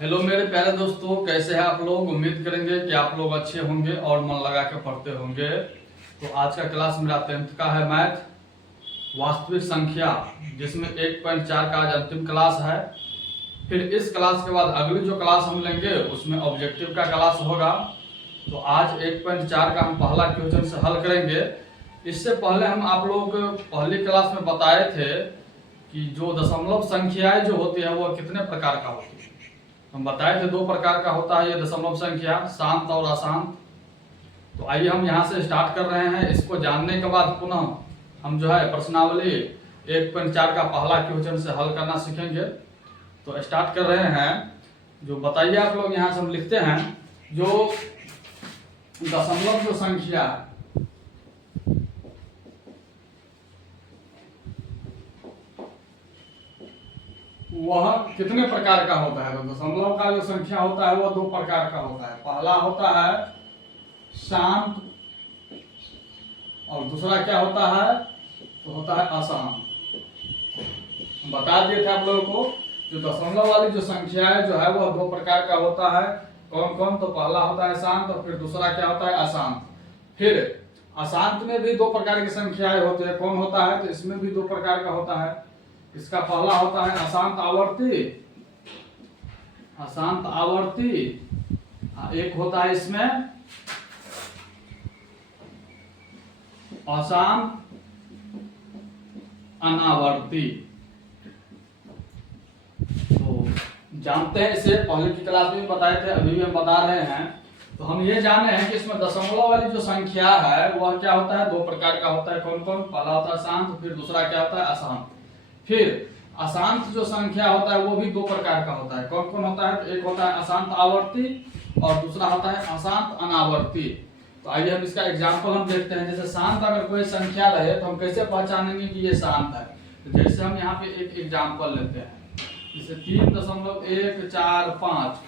Hello मेरे प्यारे दोस्तों, कैसे हैं आप लोग। उम्मीद करेंगे कि आप लोग अच्छे होंगे और मन लगा के पढ़ते होंगे। तो आज का क्लास मेरा 10th का है, मैथ वास्तविक संख्या, जिसमें 1.4 का आज अंतिम क्लास है। फिर इस क्लास के बाद अगली जो क्लास हम लेंगे उसमें ऑब्जेक्टिव का क्लास होगा। तो आज 1.4 का हम पहला क्वेश्चन से हल करेंगे। इससे पहले हम आप लोग पहली क्लास में बताए थे कि जो दशमलव संख्याएं जो होती है वो कितने प्रकार का होती है। हम बताए थे 2 प्रकार का होता है ये दशमलव संख्या, शांत और अशांत। तो आइए हम यहाँ से स्टार्ट कर रहे हैं। इसको जानने के बाद पुनः हम जो है प्रश्नावली 1.4 का पहला क्वेश्चन से हल करना सीखेंगे। तो स्टार्ट कर रहे हैं। जो बताइए आप लोग, यहाँ से हम लिखते हैं जो दशमलव जो संख्या वह कितने प्रकार का होता है। तो दशमलव का जो संख्या होता है वह 2 प्रकार का होता है। पहला होता है शांत और दूसरा क्या होता है, तो होता है अशांत। बता दिए थे आप लोगों को जो दशमलव वाली जो संख्या है जो है वह 2 प्रकार का होता है। कौन कौन, तो पहला होता है शांत और फिर दूसरा क्या होता है, अशांत। फिर अशांत में भी 2 प्रकार की संख्याएं होती है। कौन होता है, तो इसमें भी 2 प्रकार का होता है। इसका पहला होता है अशांत आवर्ती, अशांत आवर्ती। एक होता है इसमें अशांत अनावर्ती। तो जानते हैं इसे, पहले की क्लास में बताए थे, अभी भी हम बता रहे हैं। तो हम ये जाने हैं कि इसमें दशमलव वाली जो संख्या है वह क्या होता है, 2 प्रकार का होता है। कौन कौन, पहला होता है शांत, फिर दूसरा क्या होता है, अशांत। फिर अशांत जो संख्या होता है वो भी 2 प्रकार का होता है। कौन कौन होता है, तो एक होता है अशांत आवर्ती और दूसरा होता है अशांत अनावर्ती। तो आइए हम इसका एग्जांपल हम देखते हैं। जैसे शांत अगर कोई संख्या रहे तो हम कैसे पहचानेंगे कि ये शांत है। तो जैसे हम यहाँ पे एक एग्जांपल लेते हैं, जैसे 3.145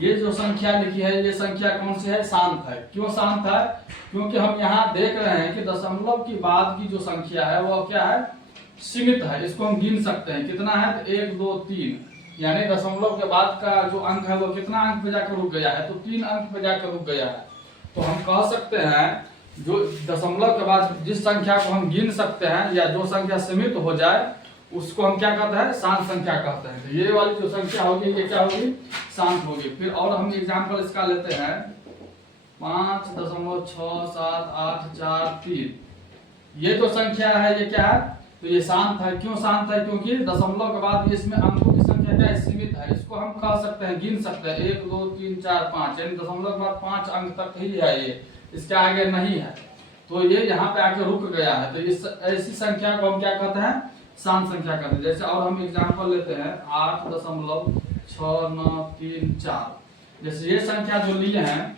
ये जो संख्या लिखी है ये संख्या कौन सी है, शांत है। क्यों शांत है, क्योंकि हम यहाँ देख रहे हैं कि दशमलव की बाद की जो संख्या है वह क्या है, सीमित है। इसको हम गिन सकते हैं। कितना है, तो 1 2 3, यानी दशमलव के बाद का जो अंक है वो कितना अंक पे जाकर रुक गया है, तो 3 अंक पे जाकर रुक गया है। तो हम कह सकते हैं जो दशमलव के बाद जिस संख्या को हम गिन सकते हैं या जो संख्या सीमित हो जाए उसको हम क्या कहते हैं, शांत संख्या कहते हैं। तो ये वाली जो संख्या होगी ये क्या होगी, शांत होगी। फिर और हम एग्जाम्पल इसका लेते हैं 5.6783। ये जो संख्या है ये क्या है, तो ये शांत है। क्यों शांत है, क्योंकि दशमलव के बाद इसमें अंकों की संख्या क्या है, सीमित है। इसको हम कह सकते हैं, गिन सकते हैं 1 2 3 4 5, यानी दशमलव के बाद 5 अंक तक ही है ये, इसके आगे नहीं है। तो ये यहाँ पे आके रुक गया है। तो इस ऐसी संख्या को हम क्या कहते हैं, शांत संख्या कहते हैं। जैसे और हम एग्जाम्पल लेते हैं 8.6934। जैसे ये संख्या जो लिए हैं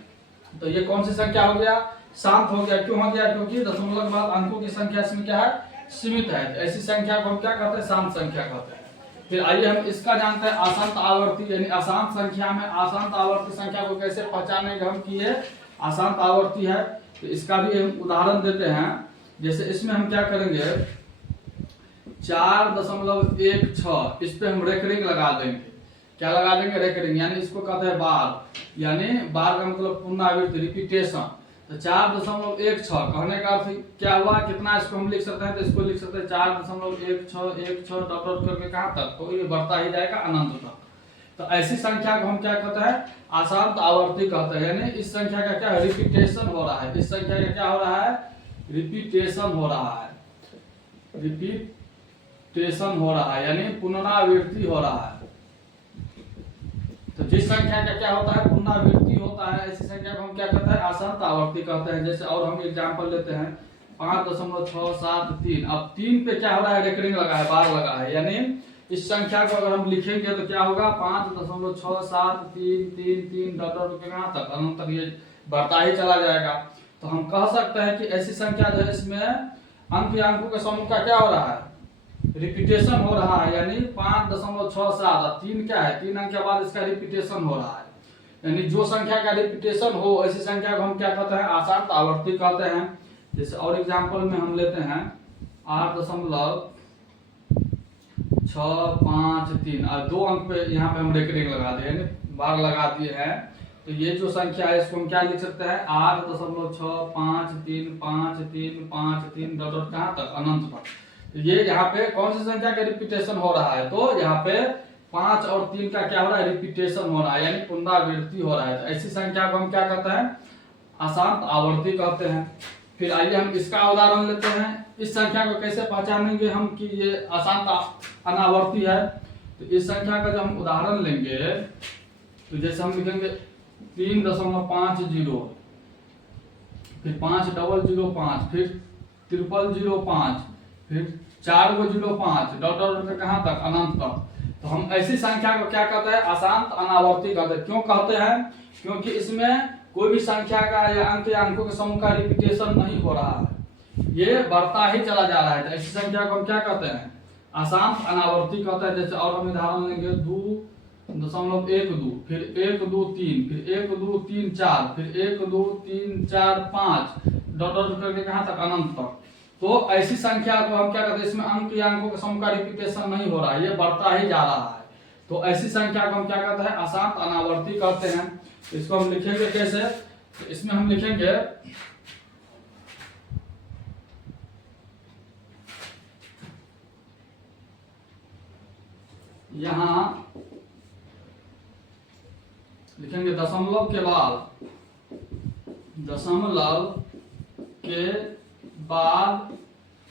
तो ये कौन सी संख्या हो गया, शांत हो गया। क्यों हो गया, क्योंकि दशमलव के बाद अंकों की संख्या इसमें क्या है, सीमित है। तो ऐसी संख्या को हम क्या कहते हैं, शांत संख्या कहते हैं। फिर आइए हम इसका जानते हैं अशांत आवर्ती, यानी अशांत संख्या में अशांत आवर्ती संख्या को कैसे पहचानेंगे हम कि ये अशांत आवर्ती है। तो इसका भी हम उदाहरण देते हैं। जैसे इसमें हम क्या करेंगे, 4.16, इस पे हम रेकरिंग लगा देंगे। क्या लगा देंगे, रेकरिंग, यानी इसको कहते हैं बार, यानी बार का मतलब पुनरावृत्ति, रिपीटेशन। तो 4.16 कहने का अर्थ क्या हुआ, कितना, इसको हम लिख सकते हैं। तो इसको लिख सकते हैं 4.1616 डॉट डॉट करके कहां तक, तो ये बढ़ता ही जाएगा अनंत तक। तो ऐसी संख्या को हम क्या कहते हैं, अशांत आवर्ती कहते हैं। यानी इस संख्या का क्या, रिपीटेशन हो रहा है। इस संख्या का क्या हो रहा है, रिपीटेशन हो रहा है, रिपीटेशन हो रहा है, यानी पुनरावृत्ति हो रहा है। तो जिस संख्या का क्या होता है, पुनरावृत्ति होता है, ऐसी संख्या को हम क्या कहते हैं, अशांत आवर्ती कहते हैं। जैसे और हम एग्जांपल लेते हैं 5.673। अब 3 पे क्या हो रहा है, रेकरिंग लगा है, बार लगा है, यानी इस संख्या को अगर हम लिखेंगे तो क्या होगा, 5.6733 डॉट डॉट के कहां तक, अनंत तक ये बढ़ता ही चला जाएगा। तो हम कह सकते हैं कि ऐसी संख्या जो है इसमें अंक या अंकों के समूह का क्या हो रहा है, रिपीटेशन हो रहा है। यानी 5.67, 3 क्या है, 3 अंक के बाद इसका रिपीटेशन हो रहा है। यानी जो संख्या का रिपीटेशन हो ऐसी संख्या को हम क्या कहते हैं, अशांत आवर्ती कहते हैं। जैसे और एग्जांपल में हम लेते हैं 8.64 6 5 3 और 2 अंक पे यहाँ पे हम रेकरिंग लगा दिए, बार लगा दिए हैं। तो ये जो संख्या है इसको हम क्या लिख सकते हैं, 8.6535353 डॉट डॉट कहाँ तक, अनंत तक। तो ये यहाँ पे कौन सी संख्या का रिपीटेशन हो रहा है, तो यहाँ पे 5 और 3 का क्या हो रहा है, रिपीटेशन हो रहा है, यानी पुनरावृत्ति हो रहा है। तो ऐसी संख्या को हम क्या कहते हैं, अशांत आवर्ती कहते हैं। फिर आइए हम इसका उदाहरण लेते हैं। इस संख्या को कैसे पहचानेंगे हम कि ये अशांत अनावर्ती है। तो इस संख्या का जब हम उदाहरण लेंगे तो जैसे हम लिखेंगे 3.50, फिर 5,005, फिर 3,005, फिर 4,05 डॉट डॉट कहाँ तक, अनंत तक। तो हम ऐसी संख्या को क्या कहते हैं, अशांत अनावर्ती कहते हैं। क्यों कहते हैं, क्योंकि इसमें कोई भी संख्या का या अंक या अंकों के समूह का रिपीटेशन नहीं हो रहा है, ये बढ़ता ही चला जा रहा है। तो ऐसी संख्या को हम क्या कहते हैं, अशांत अनावर्ती कहते हैं। जैसे और हम उदाहरण लेंगे 2.12, फिर 1 2 3, फिर 1 2 3 4, फिर 1 2 3 4 5 डॉट डॉट करके कहाँ तक, अनंत तक। तो ऐसी संख्या को हम क्या कहते हैं, इसमें अंक या अंकों के समूह का रिपीटेशन नहीं हो रहा है, ये बढ़ता ही जा रहा है। तो ऐसी संख्या को हम क्या कहते हैं, अशांत अनावर्ती कहते हैं। इसको हम लिखेंगे कैसे, तो इसमें हम लिखेंगे यहां लिखेंगे दशमलव के बाद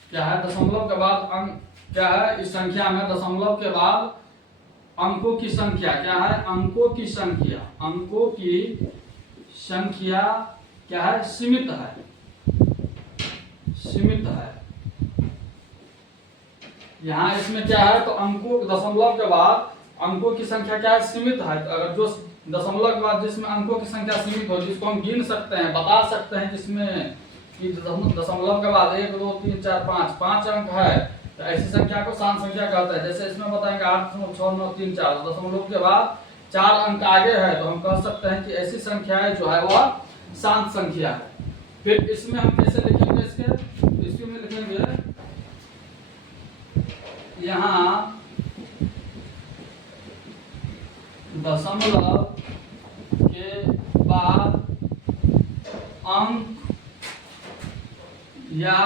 क्या है, दशमलव के बाद अंक क्या है, इस संख्या में दशमलव के बाद अंकों की संख्या क्या है, अंकों की संख्या क्या है, सीमित है। यहाँ इसमें क्या है, तो अंकों दशमलव के बाद अंकों की संख्या क्या है, सीमित है। तो अगर जो दशमलव के बाद जिसमें अंकों की संख्या सीमित हो, जिसको हम गिन सकते हैं, बता सकते हैं जिसमें कि दशमलव के बाद 1 2 3 4 5 अंक है, तो ऐसी संख्या को शांत संख्या कहते हैं। जैसे इसमें बताएंगे 8.693 दशमलव के बाद 4 अंक आगे है, तो हम कह सकते हैं कि ऐसी संख्याएं जो है वह शांत संख्या है। फिर इसमें हम कैसे लिखेंगे, इसमें लिखेंगे यहाँ दशमलव के बाद अंक या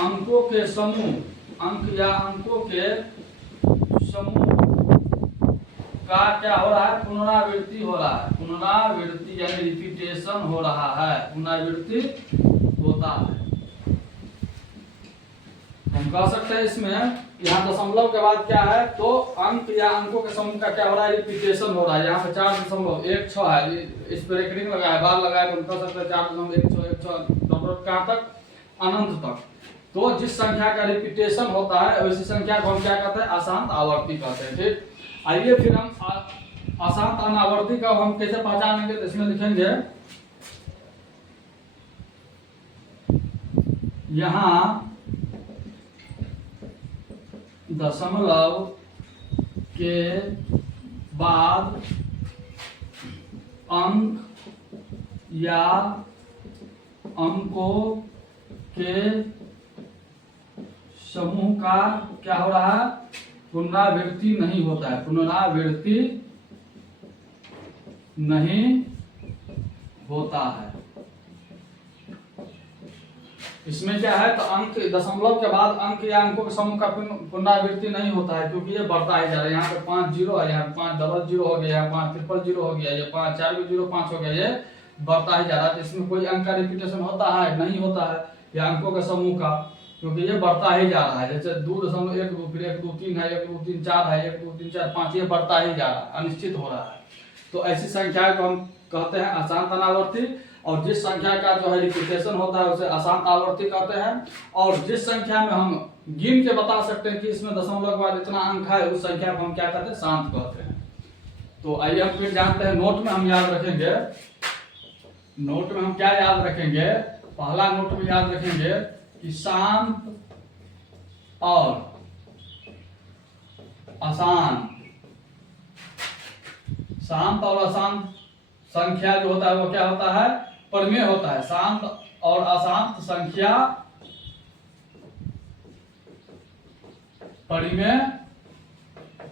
अंकों के समूह, का क्या हो रहा है, पुनरावृत्ति हो रहा है, पुनरावृत्ति यानी रिपीटेशन हो रहा है, पुनरावृत्ति होता है। हम कह सकते हैं इसमें यहाँ दशमलव के बाद क्या है, तो अंक या अंकों के समूह का क्या हो रहा है, रिपीटेशन हो रहा है। यहाँ पे 4.16 है, इस पर रेकरिंग लगा है, बार लगा है, तो हम कह सकते हैं 4.16 कहाँ तक, अनंत तक। तो जिस संख्या का रिपीटेशन होता है वैसी संख्या को हम क्या कहते हैं, अशांत आवर्ती कहते हैं। ठीक, आइए फिर हम अशांत अनावर्ती का हम कैसे पहचानेंगे, तो इसमें लिखेंगे यहाँ दशमलव के बाद अंक या अंकों के समूह का क्या हो रहा है, पुनरावृत्ति नहीं होता है, पुनरावृत्ति नहीं होता है। इसमें क्या है, तो अंक दशमलव के बाद अंक या अंकों के समूह का पुनरावृत्ति नहीं होता है, क्योंकि ये बढ़ता ही जा रहा है। यहाँ पे 5 0 है, यहाँ पे 5 00 हो गया, यहाँ 5 000 हो गया, ये 5 4 0 5 हो गया, ये बढ़ता ही जा रहा है। तो इसमें कोई अंक का रिपीटेशन होता है, नहीं होता है, या अंकों के समूह का, क्योंकि ये बढ़ता ही जा रहा है। जैसे 2.12, फिर 1 2 3 है, 1 2 3 4 है, 1 2 3 4 5, ये बढ़ता ही जा रहा है, अनिश्चित हो रहा है। तो ऐसी संख्या को हम कहते हैं अशांत अनावर्ती, और जिस संख्या का जो है रिपीटेशन होता है उसे अशांत आवर्ती कहते हैं। और जिस संख्या में हम गिन के बता सकते हैं कि इसमें दशमलव के बाद इतना अंक है, उस संख्या को हम क्या कहते हैं, शांत कहते हैं। तो आइए हम फिर जानते हैं, नोट में हम याद रखेंगे, नोट में हम क्या याद रखेंगे, पहला नोट में याद रखेंगे कि शांत और अशांत, शांत और अशांत संख्या जो होता है वो क्या होता है, प्रमेय होता है। शांत और अशांत संख्या परिमेय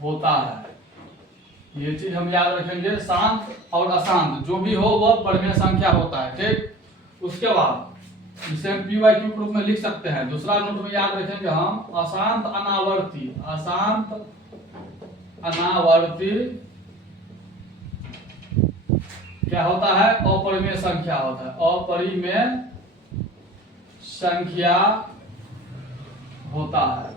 होता है। ये चीज हम याद रखेंगे, शांत और अशांत जो भी हो वह परिमेय संख्या होता है। ठीक, उसके बाद इसे हम PYQ के रूप में लिख सकते हैं। दूसरा नोट में याद रखेंगे हम अशांत अनावर्ती। अशांत अनावर्ती क्या होता है? अपरिमेय संख्या होता है। अपरिमेय संख्या होता है।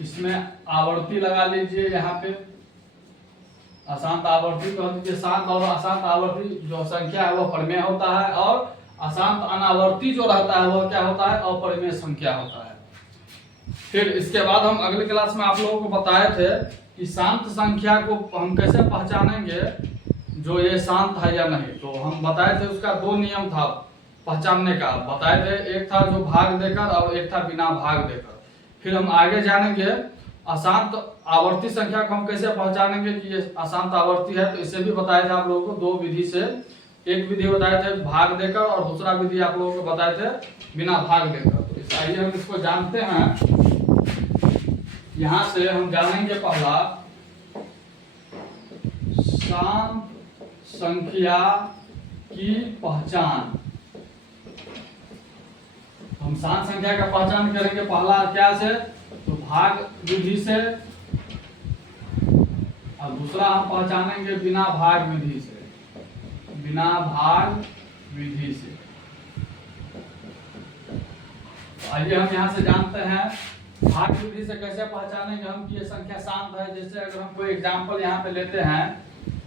इसमें आवर्ती लगा लीजिए यहाँ पे, अशांत आवर्ती कह दीजिए। शांत और अशांत आवर्ती जो संख्या है वह परिमेय होता है, और अशांत अनावर्ती जो रहता है वह क्या होता है? अपरिमेय संख्या होता है। फिर इसके बाद हम अगले क्लास में आप लोगों को बताए थे कि शांत संख्या को हम कैसे पहचानेंगे, जो ये शांत है या नहीं। तो हम बताए थे उसका दो नियम था पहचानने का, बताए थे। एक था जो भाग देकर और एक था बिना भाग देकर। फिर हम आगे जानेंगे अशांत आवर्ती संख्या को हम कैसे पहचानेंगे कि ये अशांत आवर्ती है। तो इसे भी बताया था आप लोगों को दो विधि से। एक विधि बताए थे भाग देकर, और दूसरा विधि आप लोगों को बताए थे बिना भाग देकर। तो आइए हम इसको जानते हैं। यहां से हम जानेंगे पहला शांत संख्या की पहचान। हम शांत संख्या का पहचान करेंगे पहला क्या से? तो भाग विधि से, और दूसरा हम पहचानेंगे बिना भाग विधि से। बिना भाग विधि से। तो आइए हम यहाँ से जानते हैं भाग विधि से कैसे पहचानेंगे हम कि ये संख्या शांत है। जैसे अगर हम कोई एग्जांपल यहाँ पे लेते हैं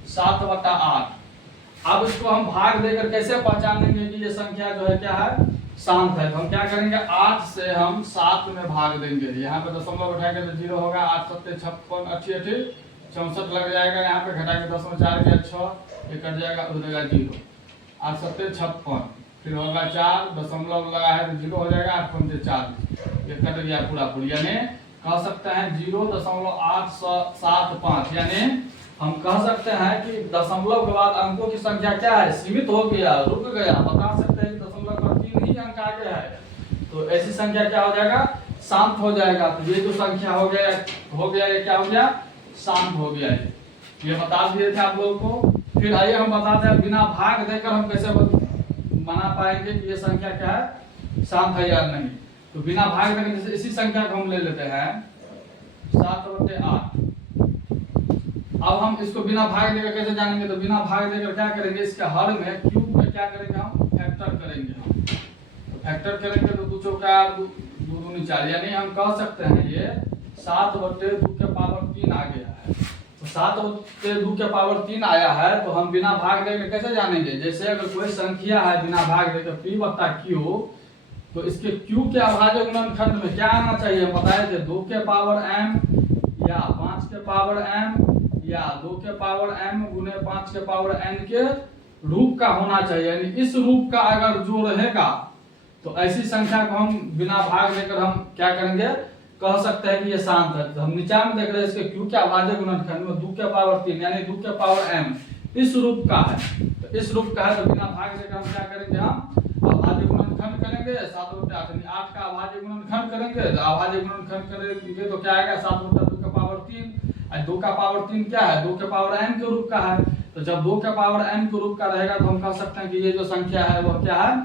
7/8। अब इसको हम भाग देकर कैसे पहचानेंगे कि ये संख्या जो है क्या है? शांत है। तो हम क्या करेंगे, 8 से हम 7 में भाग देंगे। यहाँ पे दशमलव उठाएंगे तो 0 होगा। 8 7 56 80 80 64 लग जाएगा। यहाँ पे घटा के 10 में 4 गया 6, ये कट जाएगा, हो जाएगा 0। 8 7 56, फिर होगा 4, दशमलव लगा है तो 0 हो जाएगा। 8 5 40, ये कट गया पूरा पूरी। यानी कह सकते हैं 0.875, यानी हम कह सकते हैं कि दशमलव के बाद अंकों की संख्या क्या है? सीमित हो गया, रुक गया। बता सकते हैं दशमलव का 3 ही अंक आगे है, तो ऐसी संख्या क्या हो जाएगा? शांत हो जाएगा। तो ये जो संख्या हो गया ये क्या हो गया? शांत हो गया। ये बता दिए थे आप लोगों को। फिर आइए हम बताते हैं बिना भाग देकर हम कैसे बना पाएंगे कि ये संख्या क्या है? शांत है या नहीं। तो बिना भाग देकर, जैसे इसी संख्या को हम ले लेते हैं 7/8। अब हम इसको बिना भाग देकर कैसे जानेंगे? तो बिना भाग देकर क्या करेंगे, इसके हर में क्यूब में क्या करेंगे हम? फैक्टर करेंगे। हम तो फैक्टर करेंगे तो 2 चौका 2 दूनी 4, यानी हम कह सकते हैं ये 7/2 के पावर 3 आ गया है। तो 7/2 के पावर 3 आया है, तो हम बिना भाग देकर कैसे जानेंगे? जैसे अगर कोई संख्या है बिना भाग देकर P/Q, तो इसके Q के अभाज्य गुणनखंड में क्या आना चाहिए? हम बताए थे 2 के पावर m या 5 के पावर m या 2 के पावर m गुने 5 के पावर n के रूप का होना चाहिए। यानी इस रूप का अगर जो रहेगा तो ऐसी संख्या को हम बिना भाग देकर हम क्या करेंगे? कह सकते हैं कि ये शांत है। तो हम नीचे में देख रहे हैं इसके Q के अभाज्य गुणनखंड में 2 के पावर 3 यानी 2 के पावर m इस रूप का है। तो इस रूप का है, तो बिना भाग देकर हम क्या करेंगे? हम अभाज्य गुणनखंड करेंगे। 7/8 यानी 8 का अभाज्य गुणनखंड करेंगे। तो अभाज्य गुणनखंड करेंगे तो क्या आएगा? 7/2 के पावर 3। 2 का पावर 3 क्या है? 2 के पावर n के रूप का है। तो जब 2 के पावर n के रूप का रहेगा तो हम कह सकते हैं कि ये जो संख्या है वह क्या है?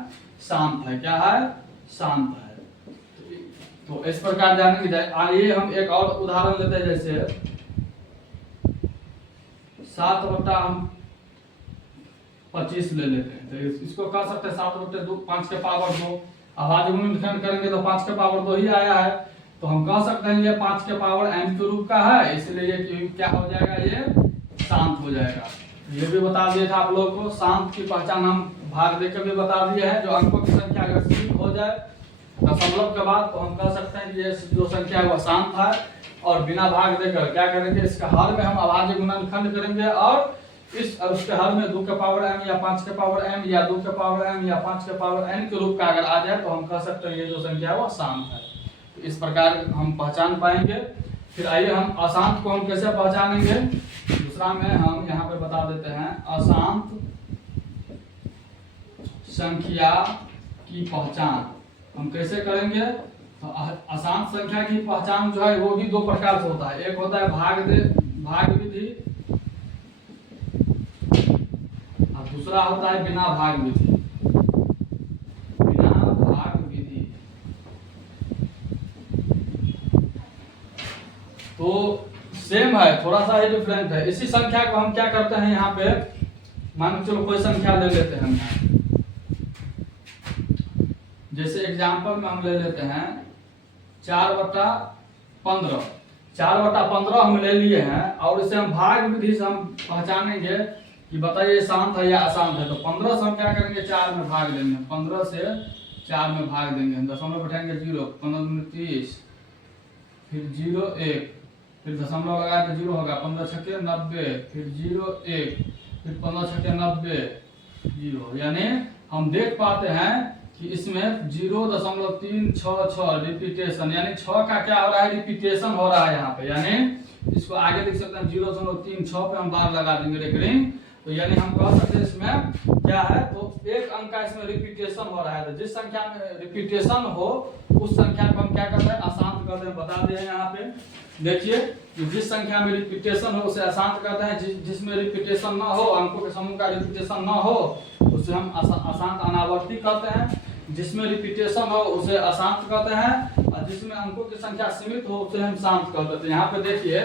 शांत है। क्या है? शांत है। तो इस प्रकार जानेंगे। आइए हम एक और उदाहरण लेते हैं, जैसे 7/25 ले लेते हैं। तो इसको कह सकते हैं 7/2 5 के पावर 2। अभाज्य गुणनखंड करेंगे तो 5 के पावर 2 ही आया है। तो हम कह सकते हैं ये 5 के पावर m के रूप का है, इसलिए ये क्या हो जाएगा? ये शांत हो जाएगा। ये भी बता दिया था आप लोगों को। शांत की पहचान हम भाग देकर भी बता दिए हैं। जो अंकों की संख्या अगर सीमित हो जाए दशमलव के बाद, तो हम कह सकते हैं कि ये जो संख्या है वह शांत है। और बिना भाग देकर क्या करेंगे? इसका हर में हम अभाज्य गुणनखंड करेंगे, और उसके हर में 2 के पावर m या 5 के पावर m या 2 के पावर m या 5 के पावर n के रूप का अगर आ जाए तो हम कह सकते हैं ये जो संख्या है वह शांत है। तो इस प्रकार हम पहचान पाएंगे। फिर आइए हम अशांत को हम कैसे पहचानेंगे? दूसरा में हम यहाँ पे बता देते हैं अशांत संख्या की पहचान हम कैसे करेंगे? तो तो अशांत संख्या की पहचान जो है वो भी दो प्रकार से होता है। एक होता है भाग विधि और दूसरा होता है बिना भाग विधि। बिना भाग विधि तो सेम है, थोड़ा सा ही डिफरेंट है। इसी संख्या को हम क्या करते हैं यहाँ पे, मान के चलो कोई संख्या ले लेते हैं हम यहाँ, जैसे एग्जांपल में हम ले लेते हैं 4/15। 4/15 हम ले लिए हैं और इसे हम भाग विधि से हम पहचानेंगे कि बताइए शांत है या अशांत है। तो 15 से हम क्या करेंगे, 4 में भाग देंगे। 15 से 4 में भाग देंगे, दशमलव बैठाएंगे 0, 15 दूनी 30, फिर 0 1, फिर दशमलव लगा के 0 होगा, 15 छक्के 90, फिर 0 1, फिर 15 छक्के 90 0। यानी हम देख पाते हैं कि इसमें 0.366 रिपीटेशन, यानी 6 का क्या हो रहा है, रिपीटेशन हो रहा है यहाँ पे। यानी इसको आगे लिख सकते हैं 0.36 पे हम बार लगा देंगे रेकरिंग। तो यानी हम कह सकते हैं इसमें क्या है, तो एक अंक का इसमें रिपीटेशन हो रहा है। तो जिस संख्या में रिपीटेशन हो उस संख्या को हम क्या करते हैं, अशांत करते हैं। बता दिए यहाँ पे देखिए, जिस संख्या में रिपीटेशन हो उसे अशांत कहते हैं। जिसमें रिपीटेशन ना हो, अंकों के समूह का रिपीटेशन ना हो, उसे हम अशांत अनावर्ती कहते हैं। जिसमें रिपीटेशन हो उसे अशांत कहते हैं, और जिसमें अंकों की संख्या सीमित हो उसे हम शांत कहते हैं। यहाँ पे देखिए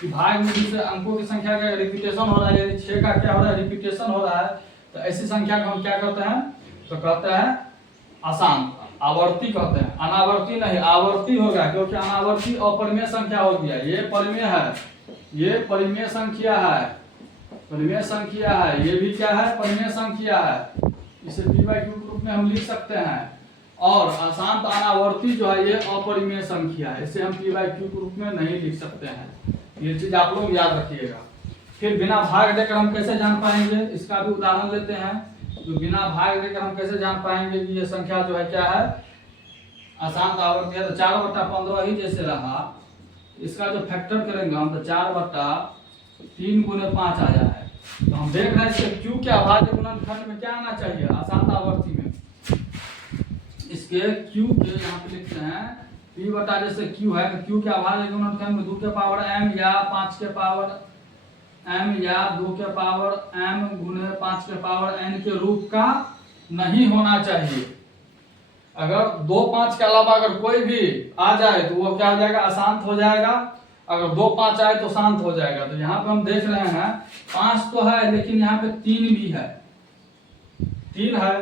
कि भाग विधि से अंकों की संख्या का रिपीटेशन हो रहा है, यानी 6 का क्या हो रहा है, रिपीटेशन हो रहा है। तो ऐसी संख्या को हम क्या कहते हैं, तो कहते हैं अशांत, आवर्ती कहते हैं। अनावर्ती नहीं, आवर्ती होगा, क्योंकि अनावर्ती अपरिमेय संख्या हो गया। ये परिमेय है, ये परिमेय संख्या है, परिमेय संख्या है। ये भी क्या है, परिमेय संख्या है। इसे p/q के रूप में हम लिख सकते हैं। और अशांत अनावर्ती जो है ये अपरिमेय संख्या है, इसे हम p/q के रूप में नहीं लिख सकते हैं। ये चीज आप लोग याद रखिएगा। फिर बिना भाग देकर हम कैसे जान पाएंगे, इसका भी उदाहरण लेते हैं। तो बिना भाग देकर हम कैसे जान पाएंगे कि ये संख्या जो है क्या है, अशांत आवर्ती है। तो 4/15 ही जैसे रहा, इसका जो फैक्टर करेंगे हम, तो 4/3 × 5 आया है। तो हम देख रहे हैं इसके q के अभाज्य गुणनखंड में क्या आना चाहिए, अशांत आवर्ती में। इसके q के यहाँ पे लिखते हैं p जैसे q है, तो q के अभाज्य गुणनखंड में 2 के पावर m या 5 के पावर m या 2 के पावर m × 5 के पावर n के रूप का नहीं होना चाहिए। अगर 2 5 के अलावा अगर कोई भी आ जाए तो वो क्या हो जाएगा, अशांत हो जाएगा। अगर 2 5 आए तो शांत हो जाएगा। तो यहाँ पे हम देख रहे हैं 5 तो है, लेकिन यहाँ पे 3 भी है, 3 है।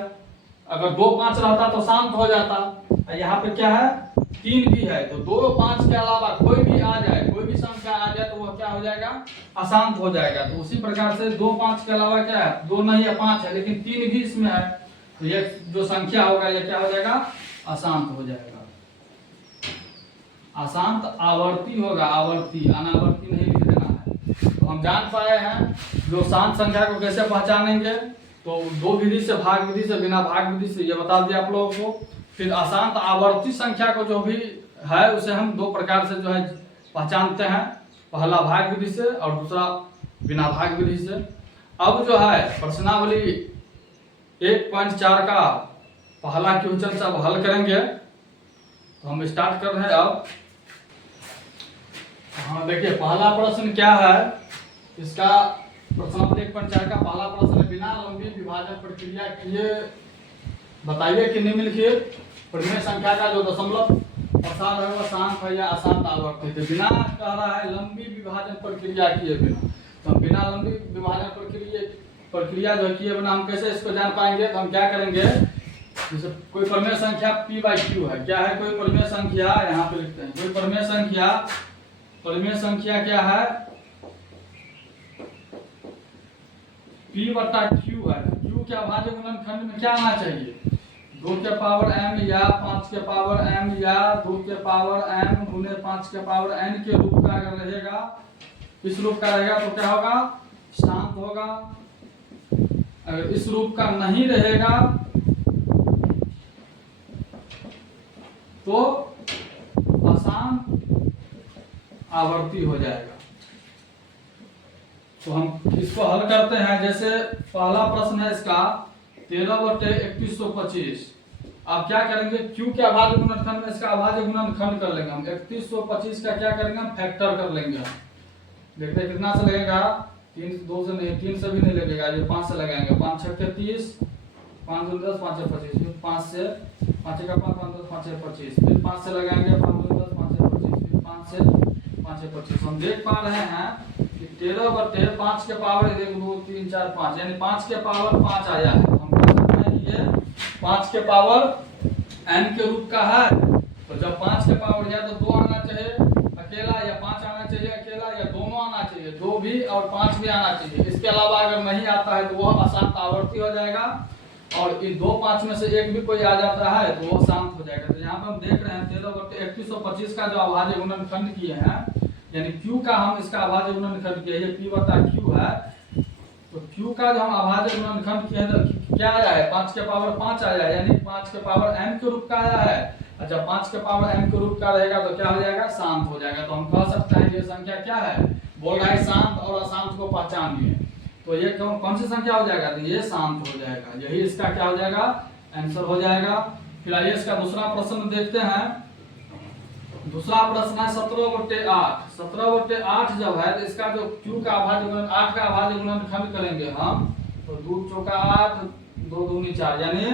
अगर 2 5 रहता तो शांत हो जाता, यहाँ पे क्या है, 3 भी है। तो 2 5 के अलावा कोई भी आ जाए, कोई भी संख्या आ जाए तो वो क्या हो जाएगा, अशांत हो जाएगा। तो उसी प्रकार से 2 5 के अलावा क्या है, 2 नहीं है 5 है, लेकिन 3 भी इसमें है, तो ये जो संख्या होगा ये क्या हो जाएगा, अशांत हो जाएगा। अशांत आवर्ती होगा, आवर्ती, अनावर्ती नहीं लिख देना है। तो हम जान पाए हैं जो शांत संख्या को कैसे पहचानेंगे, तो 2 विधि से, भाग विधि से, बिना भाग विधि से, ये बता दिया आप लोगों को। फिर अशांत आवर्ती संख्या को जो भी है उसे हम 2 प्रकार से जो है पहचानते हैं, पहला भाग विधि से और दूसरा बिना भाग विधि से। अब जो है प्रश्नावली 1.4 का पहला क्वेश्चन सब हल करेंगे। तो हम स्टार्ट कर रहे हैं अब। हाँ देखिए पहला प्रश्न क्या है, इसका प्रश्नावली 1.4 का पहला प्रश्न है, बिना लंबी विभाजन प्रक्रिया किए बताइए कि निम्नलिखित परिमेय संख्या का जो दशमलव प्रसार है वह शांत है या अशांत आवर्ती है। बिना कह रहा है लंबी विभाजन प्रक्रिया किए बिना, तो हम बिना लंबी विभाजन प्रक्रिया जो किए बिना हम कैसे इसको जान पाएंगे। तो हम क्या करेंगे, जैसे कोई परिमेय संख्या p/q है, क्या है, कोई परिमेय संख्या, यहाँ पे लिखते हैं कोई परिमेय संख्या, परिमेय संख्या क्या है, p/q है। q के अभाज्य गुणनखंड में क्या आना चाहिए, 2 के पावर m या 5 के पावर m या 2 के पावर m × 5 के पावर n के रूप का अगर रहेगा, इस रूप का रहेगा तो क्या होगा, शांत होगा। अगर इस रूप का नहीं रहेगा तो अशांत आवर्ती हो जाएगा। तो हम इसको हल करते हैं। जैसे पहला प्रश्न है इसका 13/3125, आप क्या करेंगे, क्यू के अभाज्य गुणनखंड में इसका अभाज्य गुणनखंड कर लेंगे हम। 3125 का क्या करेंगे हम, फैक्टर कर लेंगे हम। देखते हैं कितना से लगेगा, 3 2 से नहीं, 3 से भी नहीं लगेगा, ये 5 से लगाएंगे। 5 6 के 30, 5 2 10, 5 6 25, फिर 5 से 5 का 5 5 10 5 6 25, फिर 5 से लगाएंगे 5 2 10 5 6 25, फिर 5 से 5 6 25। हम देख पा रहे हैं कि 13/5 के पावर 1 2 3 4 5, यानी 5 के पावर 5 आया है। हम कह सकते हैं कि ये 5 के पावर n के रूप का है। तो जब 5 के पावर या तो 2 आना चाहिए अकेला, या 5 आना चाहिए अकेला, या दोनों आना चाहिए, 2 भी और 5 भी आना चाहिए। इसके अलावा अगर नहीं आता है तो वह अशांत आवर्ती हो जाएगा, और इस 2 5 में से एक भी कोई आ जाता है तो वो शांत हो जाएगा। तो यहाँ पर हम देख रहे हैं 13/3125 का जो अभाज्य गुणनखंड किए हैं, यानी Q का हम इसका अभाज्य गुणनखंड किए, ये P/Q है। तो Q का जो हम अभाज्य गुणनखंड किए तो क्या आया है, 5 के पावर 5 आया है, यानी 5 के पावर m के रूप का आया है। और जब 5 के पावर m के रूप का रहेगा तो क्या हो जाएगा, शांत हो जाएगा। तो हम कह सकते हैं ये संख्या क्या है, बोल रहा है शांत और अशांत को पहचानिए। तो ये कौन सी संख्या हो जाएगा, तो ये शांत हो जाएगा। यही इसका क्या हो जाएगा, आंसर हो जाएगा। फिर आइए इसका दूसरा प्रश्न देखते हैं। दूसरा प्रश्न है 17/8। 17/8 जब है तो इसका जो Q का अभाज्य गुणन 8 का अभाज्य गुणनखंड करेंगे हम, तो 2 चौका 8 2 दूनी 4, यानी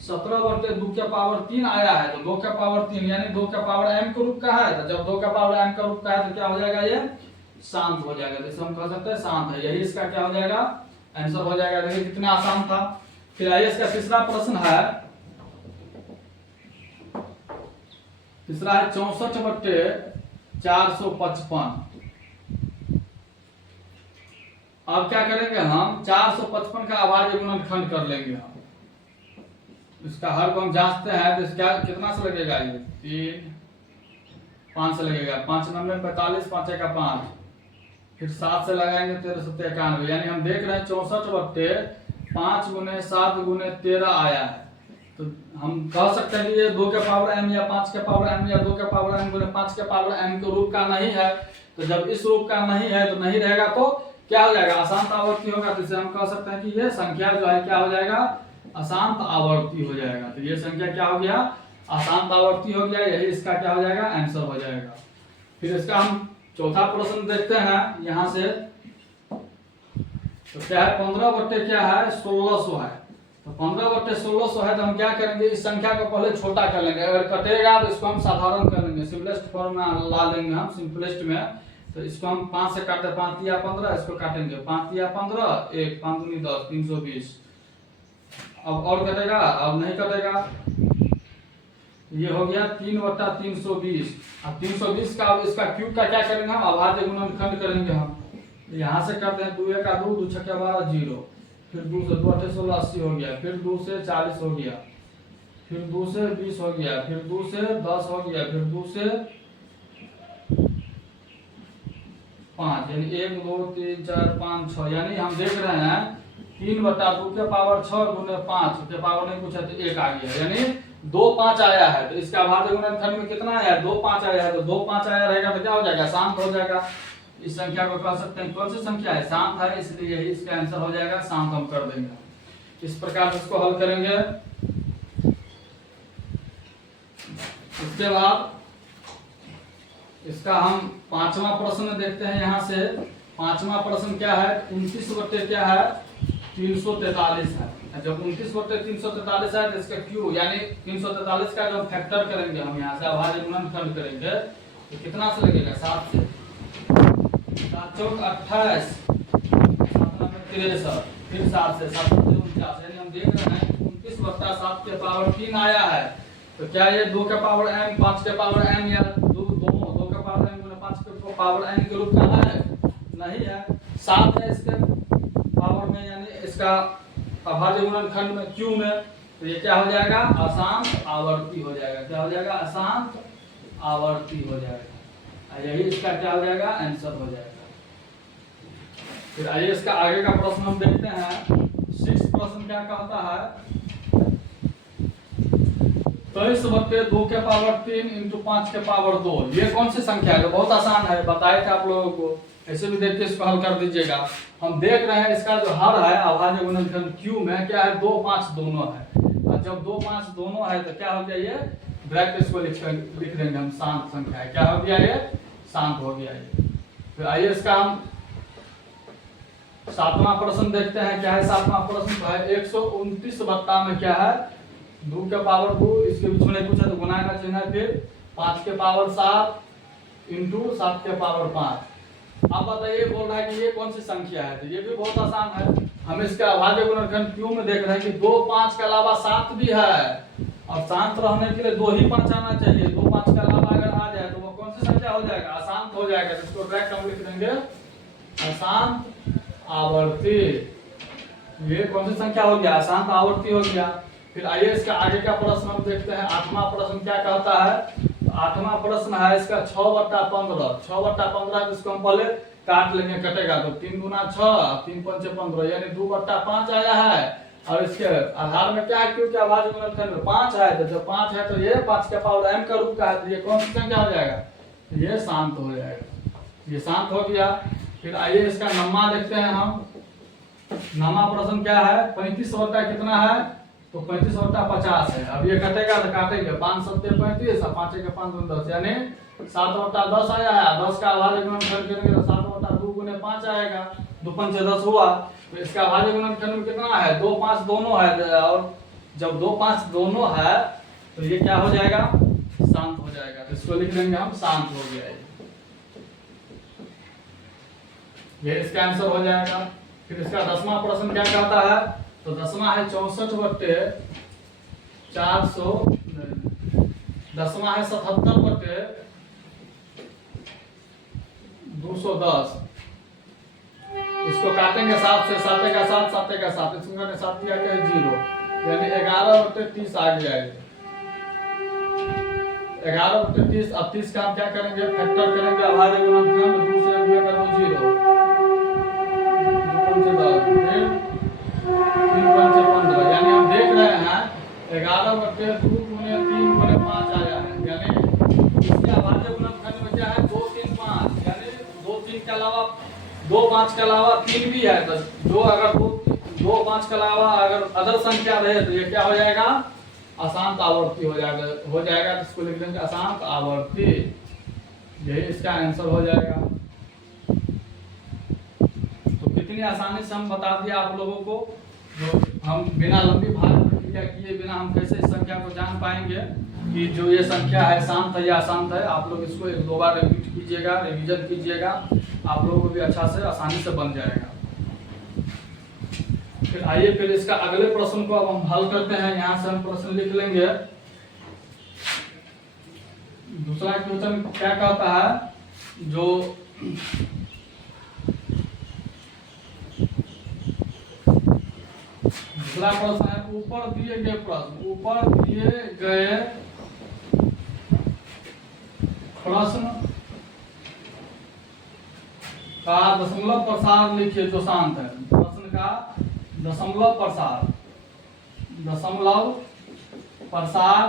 17/2 के पावर 3 आया है। तो 2 के पावर 3 यानी 2 के पावर m के रूप का है। तो जब 2 के पावर m के रूप का है तो क्या हो जाएगा, ये शांत हो जाएगा। जैसे हम कह सकते हैं शांत है, यही इसका क्या हो जाएगा, आंसर हो जाएगा। देखिए कितना आसान था। फिर आइए इसका तीसरा प्रश्न है। तीसरा है 64/455। अब क्या करेंगे हम, 455 का अभाज्य गुणनखंड कर लेंगे हम। इसका हर को हम जांचते हैं तो इसका कितना से लगेगा, ये 3 5 से लगेगा। 5 9 45, 5 का 5, फिर 7 से लगाएंगे 13 7 91, यानी हम देख रहे हैं 64/5 × 7 × 13 आया है। तो हम कह सकते हैं कि ये 2 के पावर m या 5 के पावर m या 2 के पावर m × 5 के पावर m के रूप का नहीं है। तो जब इस रूप का नहीं है तो नहीं रहेगा तो क्या हो जाएगा, अशांत आवर्ती होगा। तो इसे हम कह सकते हैं कि ये संख्या जो है क्या हो जाएगा, अशांत आवर्ती हो जाएगा। तो ये संख्या क्या हो गया, अशांत आवर्ती हो गया। यही इसका क्या हो जाएगा, आंसर हो जाएगा। फिर इसका हम चौथा प्रश्न देखते हैं यहां से। तो क्या है, 15 क्या है, 1600 है। तो 15/1600 है। तो हम क्या करेंगे, इस संख्या को पहले छोटा कर लेंगे। अगर कटेगा तो इसको हम साधारण कर लेंगे, सिंपलेस्ट फॉर्म में ला लेंगे हम, सिंपलेस्ट में। तो इसको हम 5 से काटे, 5 तिया 15, इसको काटेंगे 5 तिया 15, 1 5 दूनी 10, 320। अब और कटेगा, अब नहीं कटेगा। ये हो गया 3/320। अब 320 का, अब इसका क्यूब का क्या करेंगे हम, अभाज्य गुणनखंड करेंगे हम। यहाँ से करते हैं 2 1 का 2, 2 6 का 12, 0, फिर 2 से 2 8 16 80 हो गया, फिर 2 से 40 हो गया, फिर 2 से 20 हो गया, फिर 2 से 10 हो गया, फिर 2 से 5, यानी 1 2 3 4 5 6, यानी हम देख रहे हैं 3/2 के पावर 6 × 5 के पावर नहीं कुछ है तो 1 आ गया, यानी 2 5 आया है। तो इसका अभाज्य गुणनखंड में कितना आया है, 2 5 आया है। तो 2 5 आया रहेगा तो क्या हो जाएगा, शांत हो जाएगा। इस संख्या को कह सकते हैं कौन सी संख्या है, शांत है, इसलिए यही इसका आंसर हो जाएगा, शांत हम कर देंगे। इस प्रकार से इसको हल करेंगे। इसके बाद इसका हम पांचवा प्रश्न देखते हैं यहाँ से। पांचवा प्रश्न क्या है, 29 क्या है, 343 है। जब 29/343 है तो इसका क्यू यानी 343 का जब फैक्टर करेंगे हम, यहाँ से अभाज्य गुणनखंड करेंगे तो कितना से लगेगा, 7 से। 7 चौक 28, 7 63, फिर 7 से 7 49, यानी हम देख रहे हैं 29/7 के पावर 3 आया है। तो क्या ये 2 के पावर m 5 के पावर m या दोनों 2 के पावर m × 5 के पावर n के रूप का है, नहीं है। 7 है इसके पावर में, यानी इसका अभाज्य गुणनखंड में क्यू में। तो ये क्या हो जाएगा, अशांत आवर्ती हो जाएगा। क्या हो जाएगा, अशांत आवर्ती हो जाएगा। यही इसका क्या हो जाएगा, आंसर हो जाएगा। फिर आइए इसका आगे का प्रश्न हम देखते हैं। 6 प्रश्न क्या कहता है, 23/2 के पावर 3 × 5 के पावर 2। ये कौन सी संख्या है, बहुत आसान है, बताए थे आप लोगों को। ऐसे भी देख के इसको हल कर दीजिएगा। हम देख रहे हैं इसका जो हर है अभाज्य गुणनखंड क्यू में क्या है, 2 5 दोनों है। और जब 2 5 दोनों है तो क्या हो गया, ये ब्रैकेट इसको लिख देंगे हम, शांत संख्या है। क्या हो गया, ये शांत हो गया ये। फिर आइए इसका हम 7वां प्रश्न देखते हैं। क्या है 7वां प्रश्न, तो है 129 बट्टा में क्या है 2 के पावर 2, इसके बीच में पूछा तो गुना का चिन्ह है, फिर 5 के पावर 7 इंटू 7 के पावर 5। अब बताइए, बोल रहा है कि ये कौन सी संख्या है, तो ये भी बहुत आसान है। हम इसका अभाज्य गुणनखंड क्यों में देख रहे हैं कि 2 5 के अलावा 7 भी है, और शांत रहने के लिए 2 ही 5 आना चाहिए। 2 5 के अलावा अगर आ जाए तो वो कौन सी संख्या हो जाएगा, अशांत हो जाएगा। तो इसको डायरेक्ट हम लिख देंगे अशांत आवर्ती। ये कौन सी संख्या हो गया, अशांत आवर्ती हो गया। फिर आइए इसका आगे का प्रश्न हम देखते हैं। 8वां प्रश्न क्या कहता है, 8वां प्रश्न है इसका 6/15। 6/15 इसको हम पहले काट लेंगे, कटेगा तो 3 गुना 6 3 5 15 यानी 2/5 आया है। और इसके आधार में क्या है, क्योंकि अभाज्य गुणनखंड में 5 है, तो जब 5 है तो ये 5 के पावर m का रूप का है, तो ये कौन सी संख्या हो जाएगा, ये शांत हो जाएगा। ये शांत हो गया। फिर आइए इसका नम्मा देखते हैं हम। नम्मा प्रश्न क्या है, 35 बट्टा कितना है, तो 35 बट्टा 50 है। अब ये कटेगा तो काटेंगे 5 7 35 और 5 के 5 10 यानी 7/10 आया है। 10 का अभाज्य गुणनखंड करेंगे तो 7/2 गुने 5 आएगा, 2 5 10 हुआ। तो इसका अभाज्य गुणनखंड में कितना है, 2 5 दोनों है, और जब 2 5 दोनों है तो ये क्या हो जाएगा, शांत हो जाएगा। तो इसको लिख देंगे हम शांत हो गया, ये इसका आंसर हो जाएगा। फिर इसका 10वां प्रश्न क्या कहता है, तो 10वां है 64/400। 10वां है 77/210। इसको काटेंगे 7 से, 7 का 7 7 का 7, इसमें मैंने 7 किया क्या 0 यानी 11/30 आ गया है। 11/30। अब 30 का हम क्या करेंगे, फैक्टर करेंगे, अभाज्य गुणनखंड 2 से गुणा करो 0 2 5 10 3 5 15 यानी हम देख रहे हैं 11/2 गुने 3 गुने 5 आया है। यानी इसके अभाज्य गुणनखंड में क्या है 2 3 5 यानी 2 3 के अलावा 2 5 के अलावा 3 भी है, तो जो अगर 2 5 के अलावा अगर अदर संख्या रहे तो ये क्या हो जाएगा, अशांत आवर्ती हो जाएगा। तो इसको लिख देंगे अशांत आवर्ती, यही इसका आंसर हो जाएगा। तो कितनी आसानी से हम बता दिया आप लोगों को, जो हम बिना लंबी भाग प्रक्रिया किए बिना हम कैसे इस संख्या को जान पाएंगे कि जो ये संख्या है शांत है या अशांत है। आप लोग इसको 1 2 बार रिपीट कीजिएगा, रिवीजन कीजिएगा, आप लोगों को भी अच्छा से आसानी से बन जाएगा। फिर आइए फिर इसका अगले प्रश्न को अब हम हल करते हैं। यहाँ से हम प्रश्न लिख लेंगे। दूसरा क्वेश्चन क्या कहता है, जो दूसरा प्रश्न है, ऊपर दिए गए प्रश्न का दशमलव प्रसार लिखिए जो शांत है। प्रश्न का दशमलव प्रसार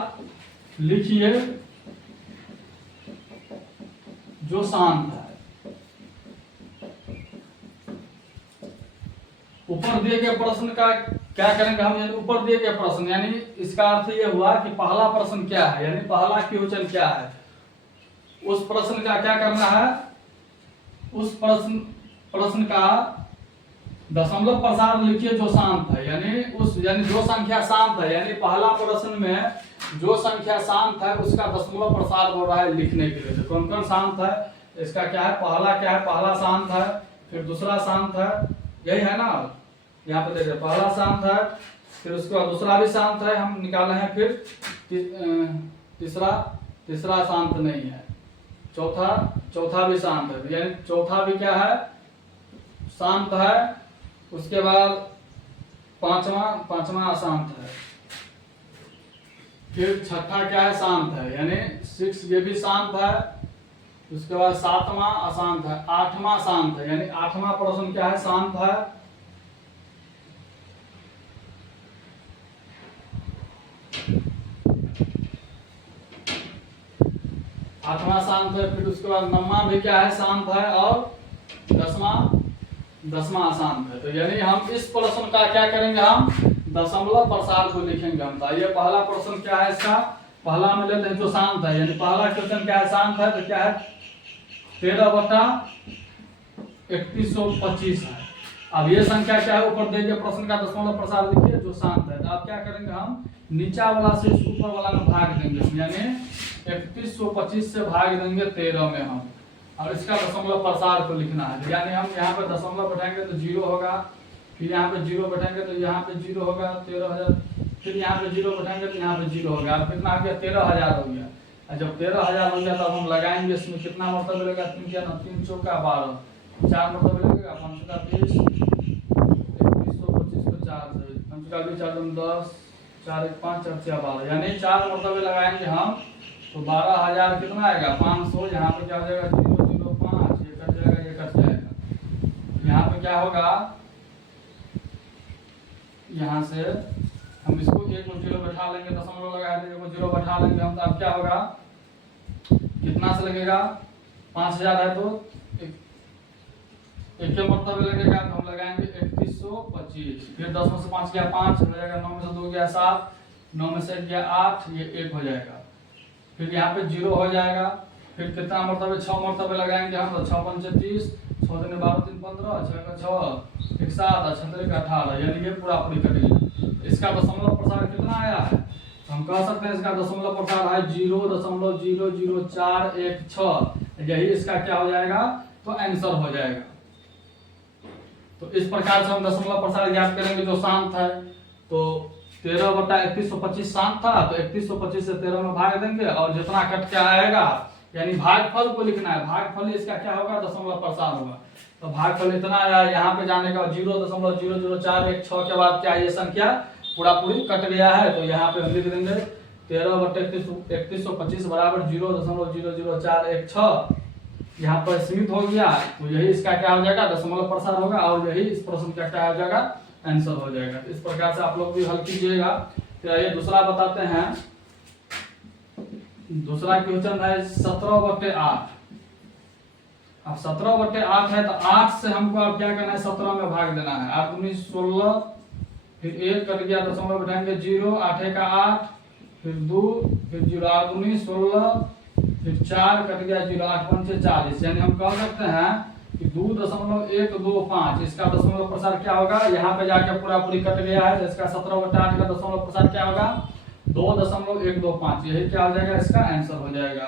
लिखिए जो शांत है। ऊपर दिए गए प्रश्न का क्या करेंगे हम, यानी ऊपर दिए गए प्रश्न यानी इसका अर्थ ये हुआ कि पहला प्रश्न क्या है, यानी पहला क्वेश्चन क्या है, उस प्रश्न का क्या करना है, उस प्रश्न का दशमलव प्रसार लिखिए जो शांत है। यानी जो संख्या शांत है, यानी पहला प्रश्न में जो संख्या शांत है उसका दशमलव प्रसार हो रहा है लिखने के लिए। तो कौन कौन शांत है, इसका क्या है, पहला क्या है, पहला शांत है, फिर दूसरा शांत है, यही है ना। यहाँ पे देखिए पहला शांत है, फिर उसके बाद दूसरा भी शांत है, हम निकाले हैं, फिर तीसरा शांत नहीं है, चौथा भी शांत है, यानी चौथा भी क्या है, शांत है। उसके बाद पांचवा अशांत है, फिर छठा क्या है, शांत है, यानी 6 ये भी शांत है। उसके बाद 7वां अशांत है, 8वां शांत है, यानी 8वां प्रश्न क्या है, शांत है। आठवां शांत है, फिर उसके बाद 9वां भी क्या है, शांत है, और 10वां अशांत है। तो यानी हम इस प्रश्न का क्या करेंगे, हम दशमलव प्रसार को लिखेंगे हम। तो ये पहला प्रश्न क्या है इसका, पहला में लेते हैं जो शांत है, यानी पहला क्वेश्चन क्या है, शांत है तो क्या है 13/3125 है। अब ये संख्या क्या है, ऊपर देखिए प्रश्न का दशमलव प्रसार लिखिए जो शांत है। तो आप क्या करेंगे, हम नीचा वाला से इस ऊपर वाला में भाग देंगे, यानी 3125 से भाग देंगे 13 में हम, और इसका दशमलव प्रसार को लिखना है। यानी हम यहाँ पे दशमलव बैठाएंगे तो 0 होगा, फिर यहाँ पे 0 बैठाएंगे तो यहाँ पे 0 होगा 13,000, फिर यहाँ पे 0 बैठाएंगे तो यहाँ पे 0 होगा। अब कितना आ गया, 13,000 हो गया। और जब 13,000 हो गया तब हम लगाएंगे इसमें कितना मतलब मिलेगा, 3 क्या ना 3 चौका 12, 4 मतलब मिलेगा 5 का 20, 3125 को 4 से 5 का 20, 4 10, 4 1 5 4 6 12, यानी 4 मतलब लगाएंगे हम तो 12,000 कितना आएगा 500। यहाँ पे क्या हो जाएगा 005, ये कट जाएगा, ये कट जाएगा। यहाँ पे क्या होगा, यहाँ से हम इसको एक को 0 बैठा लेंगे, दशमलव लगा देंगे, को 0 बैठा लेंगे हम, तो अब क्या होगा, कितना से लगेगा 5,000 है तो एक के मतलब लगेगा, तो हम लगाएंगे 3125, फिर 10 में से 5 गया 5 हो जाएगा, 9 में से 2 गया 7, 9 में से 1 गया 8, ये 1 हो जाएगा। फिर यहाँ पे 0 हो जाएगा, फिर कितना मरतबे 6 मरतबे लगाएंगे हम, तो 6 5 30, 6 3 12 3 15, 6 का 6 1 7 और 6 3 18, यानी ये पूरा पूरी कट गई। इसका दशमलव प्रसार कितना आया है, तो हम कह सकते हैं इसका दशमलव प्रसार है 0.00416, यही इसका क्या हो जाएगा, तो आंसर हो जाएगा। तो इस प्रकार से हम दशमलव प्रसार ज्ञात करेंगे जो शांत है। तो 13/3125 शांत था, तो 3125 से 13 में भाग देंगे और जितना कट के आएगा, यानी भागफल को लिखना है, भागफल इसका क्या होगा, दशमलव प्रसार होगा। तो भागफल इतना आया, यहाँ पे जाने का 0.00416 के बाद क्या ये संख्या पूरा पूरी कट गया है, तो यहाँ पे हम लिख देंगे 13/3125 बराबर 0.00416, यहाँ पर सीमित हो गया, तो यही इसका क्या हो जाएगा, दशमलव प्रसार होगा, और यही इस प्रश्न का क्या हो जाएगा, आंसर हो जाएगा। इस प्रकार से आप लोग भी हल कीजिएगा। तो ये दूसरा बताते हैं, दूसरा क्वेश्चन है 17/8। अब 17/8 है, तो 8 से हमको अब क्या करना है, 17 में भाग देना है। 8 19 16, फिर 1 कट गया, दशमलव बैठाएंगे 0, 8 1 8, फिर 2, फिर 0, 8 19 16, फिर 4 कट गया 0, 8 5 40, यानी हम कह सकते हैं कि 2.125 इसका दशमलव प्रसार क्या होगा, यहाँ पे जाके पूरा पूरी कट गया है, तो इसका 17/8 का दशमलव प्रसार क्या होगा, 2.125, यही क्या हो जाएगा, इसका आंसर हो जाएगा।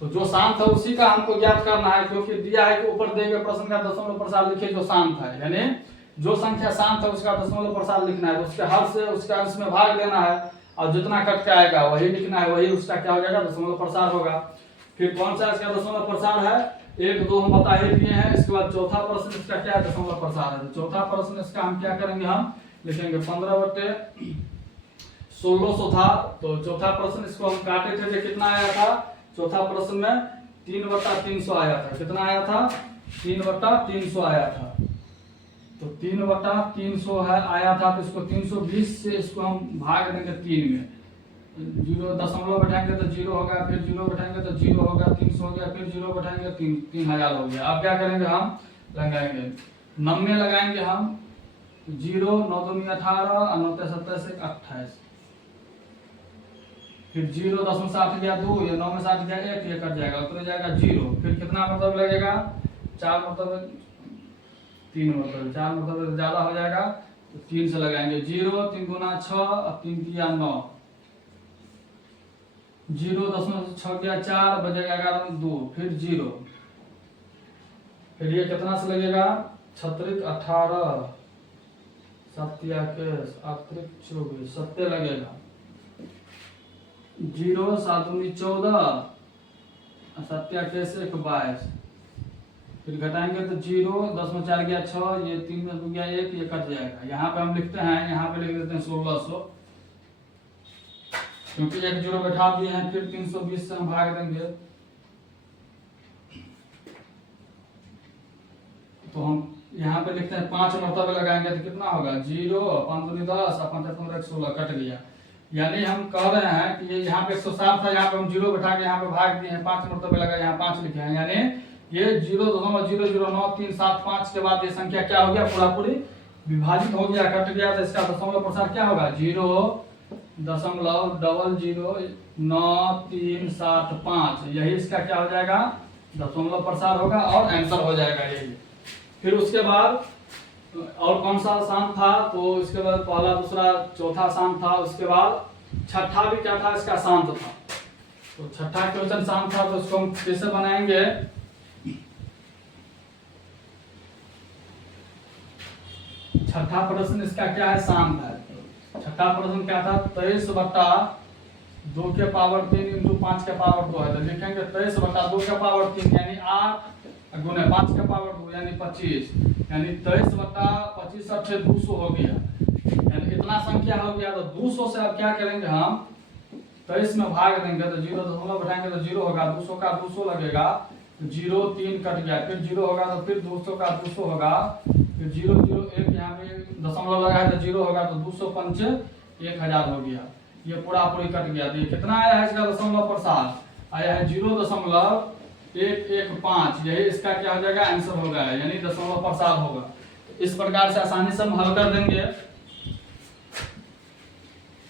तो जो शांत है उसी का हमको ज्ञात करना है, क्योंकि दिया है कि ऊपर दिए गए प्रश्न का दशमलव प्रसार लिखिए जो शांत है, यानी जो संख्या शांत है उसका दशमलव प्रसार लिखना है, उसके हर से उसके अंश में भाग देना है, और जितना कट के आएगा वही लिखना है, वही उसका क्या हो जाएगा, दशमलव प्रसार होगा। फिर कौन सा इसका दशमलव प्रसार है, 1 2 हम बता ही दिए हैं। इसके बाद चौथा प्रश्न इसका क्या है, दशमलव प्रसार है। तो चौथा प्रश्न इसका हम क्या करेंगे, हम लिखेंगे 15/1600 था, तो चौथा प्रश्न इसको हम काटे थे, कितना आया था, चौथा प्रश्न में 3/300 आया था। कितना आया था, 3/300 आया था। तो 3/300 है आया था, तो इसको 320 से इसको हम भाग देंगे 3 में, 0 दशमलव बैठाएंगे तो 0 होगा, फिर 0 बैठाएंगे तो 0 होगा, 300 हो गया, फिर 0 बैठाएंगे 3000 हो गया। अब क्या करेंगे, हम लगाएंगे 90 लगाएंगे हम, 0 9 दूनी 18 और 9 27 28, फिर 0 10 में 7 गया 2, ये 9 में 7 गया 1, ये कट जाएगा, उतर जाएगा 0, फिर कितना मतलब लगेगा, 4 मतलब 3 मतलब 4 मतलब ज्यादा हो जाएगा, तो 3 से लगाएंगे, 0 3 गुना 6 और 3 दिया 9, 0 10 में 6 गया 4, बचेगा 11 में 2, फिर 0, फिर ये कितना से लगेगा, 36 18 27 अतिरिक्त 24 70 लगेगा, 0 7 19 14 27 22, फिर घटाएंगे तो 0 10 में 4 गया 6, ये 3 में 2 गया 1, ये कट जाएगा। यहाँ पे हम लिखते हैं, यहाँ पे लिख देते हैं 1600, क्योंकि 1 0 बैठा दिए हैं, फिर 320 से हम भाग देंगे, तो हम यहाँ पे लिखते हैं 5 मरतबे लगाएंगे तो कितना होगा, 0 5 दूनी 10 और 5 15 16 कट गया। यानी हम कह रहे हैं कि ये यहाँ पे 107 था, यहाँ पे हम 0 बैठा के यहाँ पे भाग दिए हैं, 5 मरतबे लगा, यहाँ 5 लिखे हैं, यानी ये 0.00937 5 के बाद ये संख्या क्या हो गया, पूरा पूरी विभाजित हो गया, कट गया, तो इसका दशमलव प्रसार क्या होगा? 0.009375, यही इसका क्या हो जाएगा? दशमलव प्रसार होगा और आंसर हो जाएगा यही। फिर उसके बाद और कौन सा शांत था? तो इसके बाद पहला, दूसरा, चौथा शांत था। उसके बाद छठा भी क्या था? इसका शांत था। तो छठा क्वेश्चन शांत था, तो इसको हम कैसे बनाएंगे? छठा प्रश्न इसका क्या है? शांत है। छठा प्रश्न क्या था? 23/2 के पावर 3 इंटू 5 के पावर 2 है, तो लिखेंगे 23/2 के पावर 3 यानी 8 गुने 5 के पावर 2 यानी 25, यानी 23/25 से 200 हो गया, यानी इतना संख्या हो गया। तो 200 से अब क्या करेंगे हम? 23 में भाग देंगे तो 0 दशमलव बैठाएंगे तो 0 होगा, 200 का 200 लगेगा, 0 3 कट गया, फिर 0 होगा तो फिर 200 का 200 होगा, फिर 0 0 1 यहाँ पे दशमलव लगा है तो 0 होगा, तो 200 पंचे 1000 हो गया। ये पूरा पूरी कट गया। तो ये कितना आया है इसका दशमलव प्रसार? आया है 0.115, यही इसका क्या हो जाएगा? आंसर होगा, यानी दशमलव प्रसार होगा। तो इस प्रकार से आसानी से हम हल कर देंगे।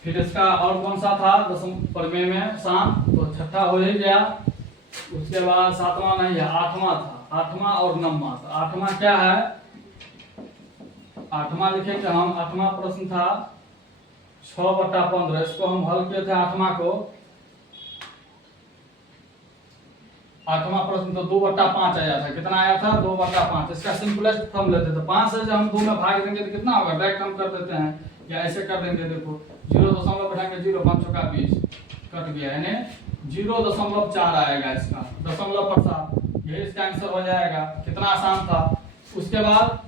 फिर इसका और कौन सा था प्रमेय में शांत? तो छठा हो ही गया। उसके बाद सातवां नहीं है, आठवां था, आठवां और नौवां। तो आठवां क्या है? आठवां लिखेंगे हम, आठवां प्रश्न था 6/15, इसको हम हल किए थे आठवां को। आठवां प्रश्न तो 2/5 आया था। कितना आया था? 2/5। इसका सिंपलेस्ट फॉर्म लेते थे, 5 से जब हम 2 में भाग देंगे तो कितना होगा? डायरेक्ट हम कर देते हैं, या ऐसे कर देंगे। देखो 0 दशमलव बैठाएंगे 0 5 का 20 कट गया, यानी 0.4 आएगा इसका दशमलव प्रसार, यही इसका आंसर हो जाएगा। कितना आसान था। उसके बाद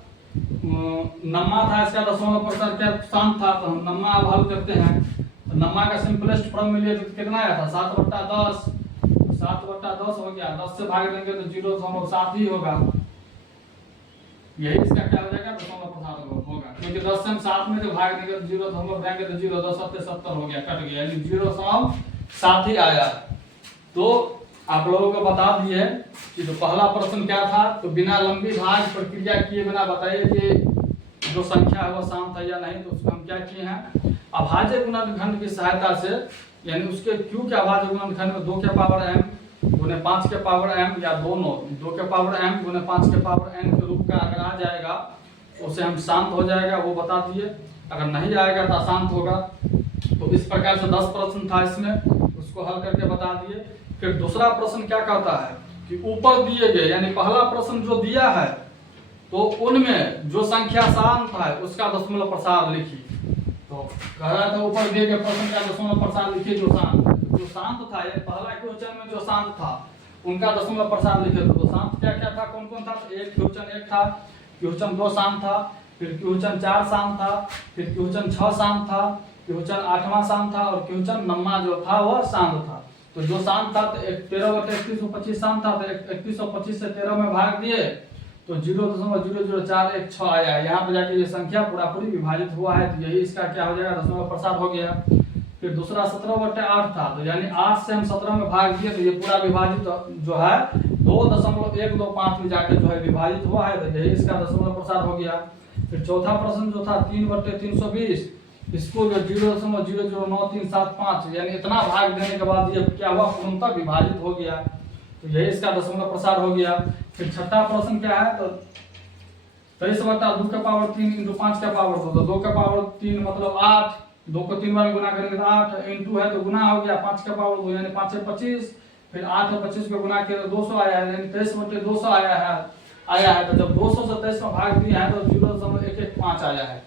नम्मा था, इसका दशमलव प्रसार क्या शांत था, तो हम नम्मा अब हल करते हैं। तो नम्मा का सिंपलेस्ट फॉर्म मिलिए तो कितना आया था? 7/10, 7/10 हो गया, 10 से भाग देंगे तो 0.7 ही होगा, यही इसका क्या हो जाएगा? दशमलव प्रसार होगा, क्योंकि 10 से हम 7 में जो भाग देंगे तो 0 दशमलव देंगे तो 0 10 7 70 हो गया, कट गया, यानी 0.7 ही आया। तो आप लोगों को बता दिए कि जो पहला प्रश्न क्या था, तो बिना लंबी भाग प्रक्रिया किए बिना बताइए कि जो संख्या है वो शांत है या नहीं। तो उसको हम क्या किए हैं? अभाज्य गुणनखंड की सहायता से, यानी उसके क्यू के अभाज्य गुणनखंड में 2 के पावर m गुने 5 के पावर m, या दोनों 2 के पावर m गुने 5 के पावर n के रूप का अगर आ जाएगा उसे हम शांत हो जाएगा, वो बता दिए। अगर नहीं आएगा तो अशांत होगा। तो इस प्रकार से 10 प्रश्न था इसमें, उसको हल करके बता दिए। फिर दूसरा प्रश्न क्या कहता है कि ऊपर दिए गए, यानी पहला प्रश्न जो दिया है तो उनमें जो संख्या शांत है उसका दशमलव प्रसार लिखिए। तो कह रहा था ऊपर दिए गए प्रश्न का दशमलव प्रसार लिखिए जो शांत है। जो शांत था, यानी पहला क्वेश्चन में जो शांत था उनका दशमलव प्रसार लिखे। तो शांत क्या क्या था, कौन कौन था? तो एक क्वेश्चन 1 था, क्वेश्चन 2 शांत था, फिर क्वेश्चन 4 शांत था, फिर क्वेश्चन 6 शांत था, क्वेश्चन 8वां शांत था, और क्वेश्चन 9वां जो था वह शांत था। तो जो शांत था तो 13/3125 शांत था, तो 3125 से 13 में भाग दिए तो 0.00416 आया है। यहाँ पे जाके ये संख्या पूरा पूरी विभाजित हुआ है, तो यही इसका क्या हो जाएगा? दशमलव प्रसार हो गया। फिर दूसरा 17/8 था, तो यानी 8 से हम 17 में भाग दिए तो ये पूरा विभाजित जो है 2.125 में जाके जो है विभाजित हुआ है, तो यही इसका दशमलव प्रसार हो गया। फिर चौथा प्रश्न जो था 3/320, इसको जो 0.009375, यानी इतना भाग देने के बाद ये क्या हुआ? पूर्णतः विभाजित हो गया, तो यही इसका दशमलव प्रसार हो गया। फिर छठा प्रश्न क्या है? तो 23/2 के पावर 3 इंटू 5 के पावर 2, तो 2 के पावर 3 मतलब 8, 2 को 3 बार गुना करेंगे तो 8, इंटू है तो गुना हो गया 5 के पावर 2 यानी 5 से 25, फिर 8 और 25 को गुना किया तो 200 आया है, यानी 23/200 आया है। तो जब 200 से 23 में भाग दिया है तो 0.115 आया है,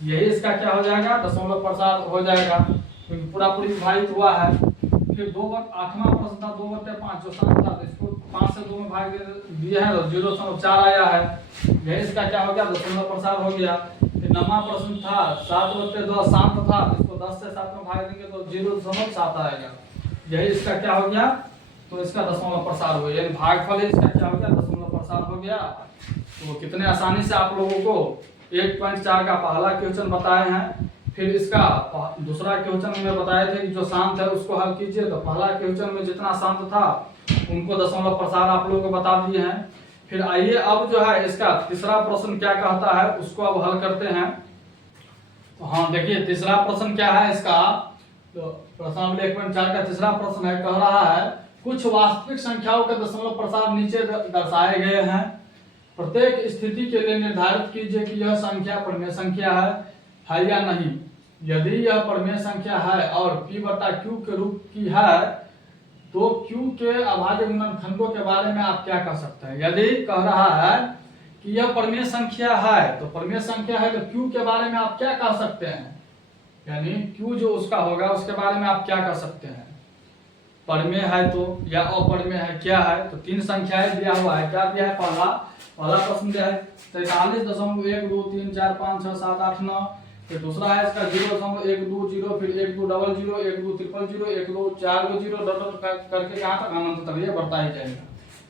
यही इसका क्या हो जाएगा? दशमलव प्रसार हो जाएगा, क्योंकि पूरा पूरी विभाजित हुआ है। फिर 8वां प्रश्न था 2/5 जो शांत था, तो इसको 5 से 2 में भाग दिया है तो 0.4 आया है, यही इसका क्या हो गया? दशमलव प्रसार हो गया। फिर 9वां प्रश्न था 7/10 शांत था, इसको 10 से 7 में भाग देंगे तो 0.7 आएगा, यही इसका क्या हो गया? तो इसका दशमलव प्रसार हो गया, यानी भागफल इसका क्या हो गया? दशमलव प्रसार हो गया। तो कितने आसानी से आप लोगों को 1.4 का पहला क्वेश्चन बताए हैं। फिर इसका दूसरा क्वेश्चन में बताए थे कि जो शांत है उसको हल कीजिए, तो पहला क्वेश्चन में जितना शांत था उनको दशमलव प्रसार आप लोगों को बता दिए हैं। फिर आइए अब जो है इसका तीसरा प्रश्न क्या कहता है उसको अब हल करते हैं। तो हाँ देखिए तीसरा प्रश्न क्या है इसका, तो प्रश्न 1.4 का तीसरा प्रश्न है, कह रहा है कुछ वास्तविक संख्याओं के दशमलव प्रसार नीचे दर्शाए गए हैं। प्रत्येक स्थिति के लिए निर्धारित कीजिए कि यह संख्या परिमेय संख्या है या नहीं। यदि यह परिमेय संख्या है और p/q के रूप की है तो q के अभाज्य गुणनखंडों के बारे में आप क्या कह सकते हैं। यदि कह रहा है कि यह परिमेय संख्या है तो परिमेय संख्या है तो q के बारे में आप क्या कह सकते हैं, यानी q जो उसका होगा उसके बारे में आप क्या कह सकते हैं। परिमेय है तो या अपरिमेय है क्या है, तो तीन संख्याएं दिया हुआ है। क्या दिया है, पहला प्रश्न दिया है 43.123456789। फिर दूसरा है इसका 0.120, फिर 1200, 12300, 124 डॉट करके कहाँ तक अनंत तक ये बढ़ता ही जाएगा।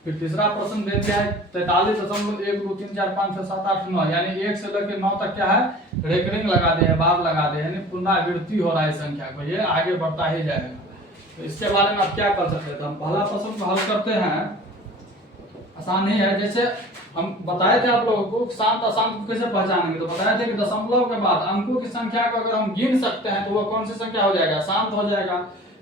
फिर तीसरा प्रश्न दे दिया है 43.123456789, यानी 1 से लेकर 9 तक क्या है, रेकरिंग लगा दे, बार लगा दे, यानी पुनरावृत्ति हो रहा है संख्या को, ये आगे बढ़ता ही जाएगा। तो इसके बारे में आप क्या कर सकते हैं, तो हम पहला प्रश्न को हल करते हैं। आसान ही है, जैसे हम बताए थे आप लोगों को शांत अशांत को कैसे पहचानेंगे, तो बताए थे कि दशमलव के बाद अंकों की संख्या को अगर हम गिन सकते हैं तो वह कौन सी संख्या हो जाएगा, शांत हो जाएगा।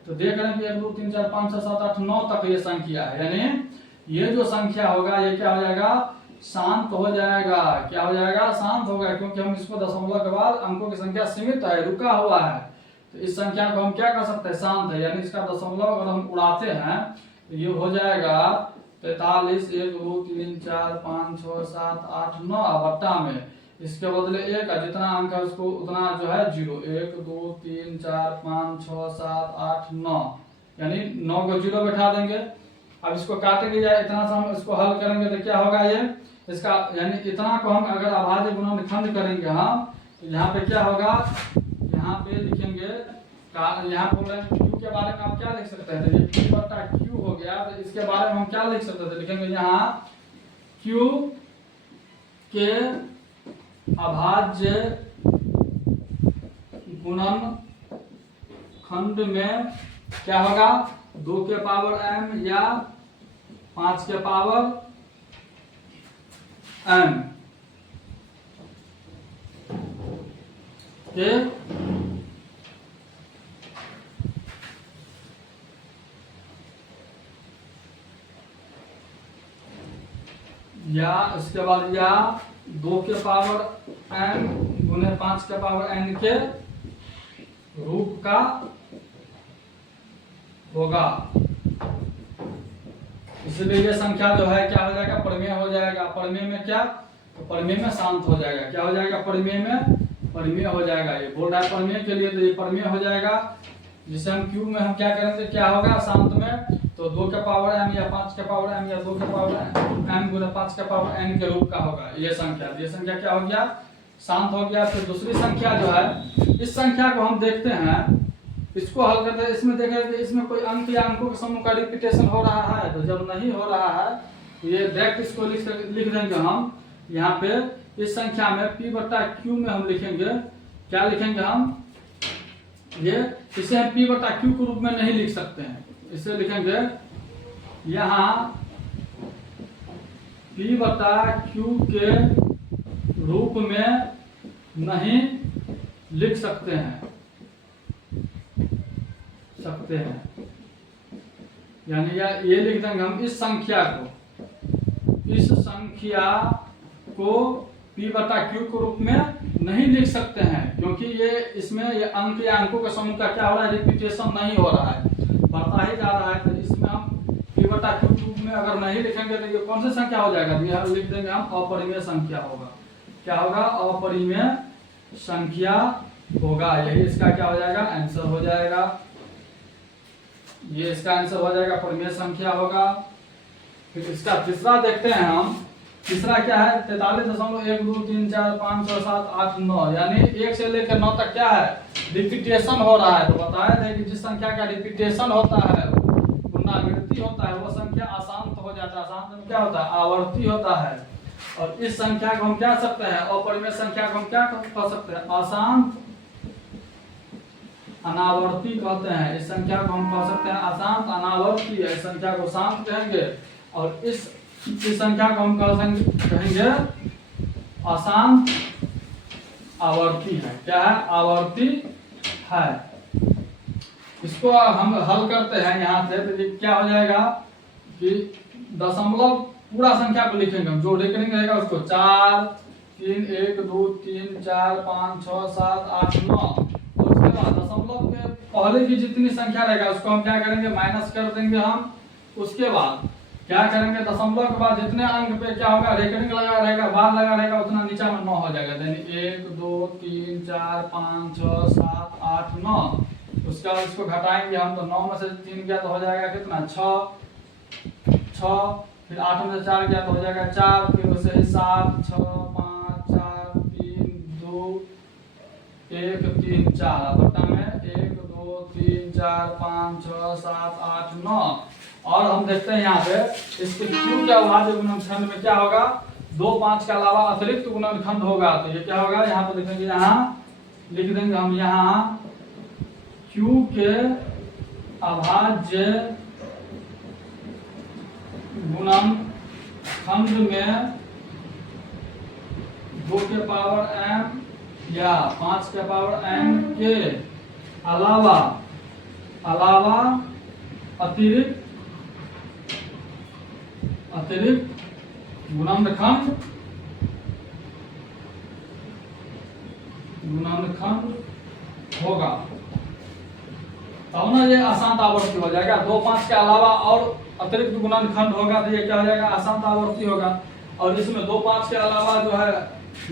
तो देख रहे हैं कि 1 2 3 4 5 6 7 8 9 तक ये संख्या है, यानी ये जो संख्या होगा ये क्या हो जाएगा, शांत हो जाएगा। क्या हो जाएगा, शांत होगा, क्योंकि हम इसको दशमलव के बाद अंकों की संख्या सीमित है, रुका हुआ है। तो इस संख्या को हम क्या कर सकते हैं, शांत है, यानी इसका दशमलव अगर हम उड़ाते हैं तो ये हो जाएगा 43 1 2 3 4 5 6 7 8 9 बट्टा में इसके बदले 1 जितना अंक है उसको उतना जो है 0 1 2 3 4 5 6 7 8 9, यानी 9 को 0 बैठा देंगे। अब इसको काटेंगे या इतना सा हम इसको हल करेंगे तो क्या होगा, ये इसका यानी इतना को हम अगर अभाज्य गुणनखंड करेंगे हम, तो यहाँ पे क्या होगा, यहाँ पे लिखेंगे यहाँ बोल रहे हैं q के बारे में आप क्या लिख सकते हैं, तो ये p/q हो गया, तो इसके बारे में हम क्या लिख सकते थे, लिखेंगे यहाँ q के अभाज्य गुणनखंड में क्या होगा, 2 के पावर m या 5 के पावर m के या इसके बाद या 2 के पावर n गुने 5 के पावर n के रूप का होगा। इसलिए ये संख्या जो है क्या हो जाएगा, परिमेय हो जाएगा। परिमेय में क्या, तो परिमेय में शांत हो जाएगा। क्या हो जाएगा, परिमेय में परिमेय हो जाएगा। ये बोल रहा है परिमेय के लिए, तो ये परिमेय हो जाएगा। जिसे हम क्यूब में हम क्या करेंगे, क्या होगा शांत में, तो 2 के पावर m या 5 के पावर m या 2 के पावर m गुना 5 के पावर n के रूप का होगा ये संख्या। ये संख्या क्या हो गया, शांत हो गया। फिर दूसरी संख्या जो है, इस संख्या को हम देखते हैं, इसको हल करते हैं। इसमें देखें कि इसमें कोई अंक या अंकों के समूह का रिपीटेशन हो रहा है, तो जब नहीं हो रहा है तो ये डायरेक्ट इसको लिख देंगे हम यहाँ पे। इस संख्या में p/q में हम लिखेंगे, क्या लिखेंगे हम, ये इसे हम p/q के रूप में नहीं लिख सकते हैं, इसे लिखेंगे यहाँ p/q के रूप में नहीं लिख सकते हैं यानी ये लिख देंगे हम इस संख्या को p/q के रूप में नहीं लिख सकते हैं, क्योंकि ये इसमें ये अंक या अंकों के समूह का क्या हो रहा है, रिपीटेशन नहीं हो रहा है, बढ़ता ही जा रहा है। तो इसमें हम p/q के रूप में अगर नहीं लिखेंगे तो ये कौन सी संख्या हो जाएगा, ये लिख देंगे हम अपरिमेय संख्या होगा। क्या होगा, अपरिमेय संख्या होगा। यही इसका क्या हो जाएगा, आंसर हो जाएगा। ये इसका आंसर हो जाएगा, परिमेय संख्या होगा। फिर इसका तीसरा देखते हैं हम। तीसरा क्या है, 43.1 2 3 4 5 6 7 8 9, यानी 1 से लेकर 9 तक क्या है, रिपीटेशन हो रहा है। तो बताया था कि जिस संख्या का रिपीटेशन होता है, पुनरावृत्ति होता है, वो संख्या अशांत हो जाता है। अशांत में क्या होता है, आवर्ती होता है। और इस संख्या को हम क्या सकते हैं, अपरिमेय संख्या को हम क्या कह सकते हैं, अशांत अनावर्ती कहते हैं। इस संख्या को हम कह सकते हैं अशांत अनावर्ती। इस संख्या को शांत कहेंगे और इस इस संख्या को हम कहेंगे अशांत आवर्ती है। क्या है? आवर्ती है। इसको हम हल करते हैं यहाँ से, तो ये क्या हो जाएगा कि दशमलव पूरा संख्या को लिखेंगे हम, जो रेकरिंग रहेगा उसको 4 3 1 2 3 4 5 6 7 8 9, और उसके बाद दशमलव के पहले की जितनी संख्या रहेगा उसको हम क्या करेंगे, माइनस कर देंगे हम। उसके बाद क्या करेंगे, दशमलव के बाद जितने अंक पे क्या होगा, रेकरिंग लगा रहेगा, बार लगा रहेगा, उतना नीचा में 9 हो जाएगा। यानी 1 2 3 4 5 6 7 8 9। उसके बाद इसको घटाएंगे हम, तो 9 में से 3 गया तो हो जाएगा कितना, 6, फिर 8 में से 4 गया तो हो जाएगा 4, फिर उसे 7 6 5 4 3 2 1 3 4, बट्टा में 1 2 3 4 5 6 7 8 9। और हम देखते हैं यहाँ पे इसके क्यों क्या हुआ, जो गुणनखंड में क्या होगा, 2 5 के अलावा अतिरिक्त गुणनखंड होगा। तो ये क्या होगा, यहाँ पे देखेंगे, यहाँ लिख देंगे हम, यहाँ Q के अभाज्य गुणनखंड में 2 के पावर m या 5 के पावर m के अलावा अतिरिक्त गुणनखंड होगा, तब ना ये अशांत आवर्ती हो जाएगा। 2 5 के अलावा और अतिरिक्त गुणनखंड होगा तो ये क्या हो जाएगा, अशांत आवर्ती होगा। और इसमें 2 5 के अलावा जो है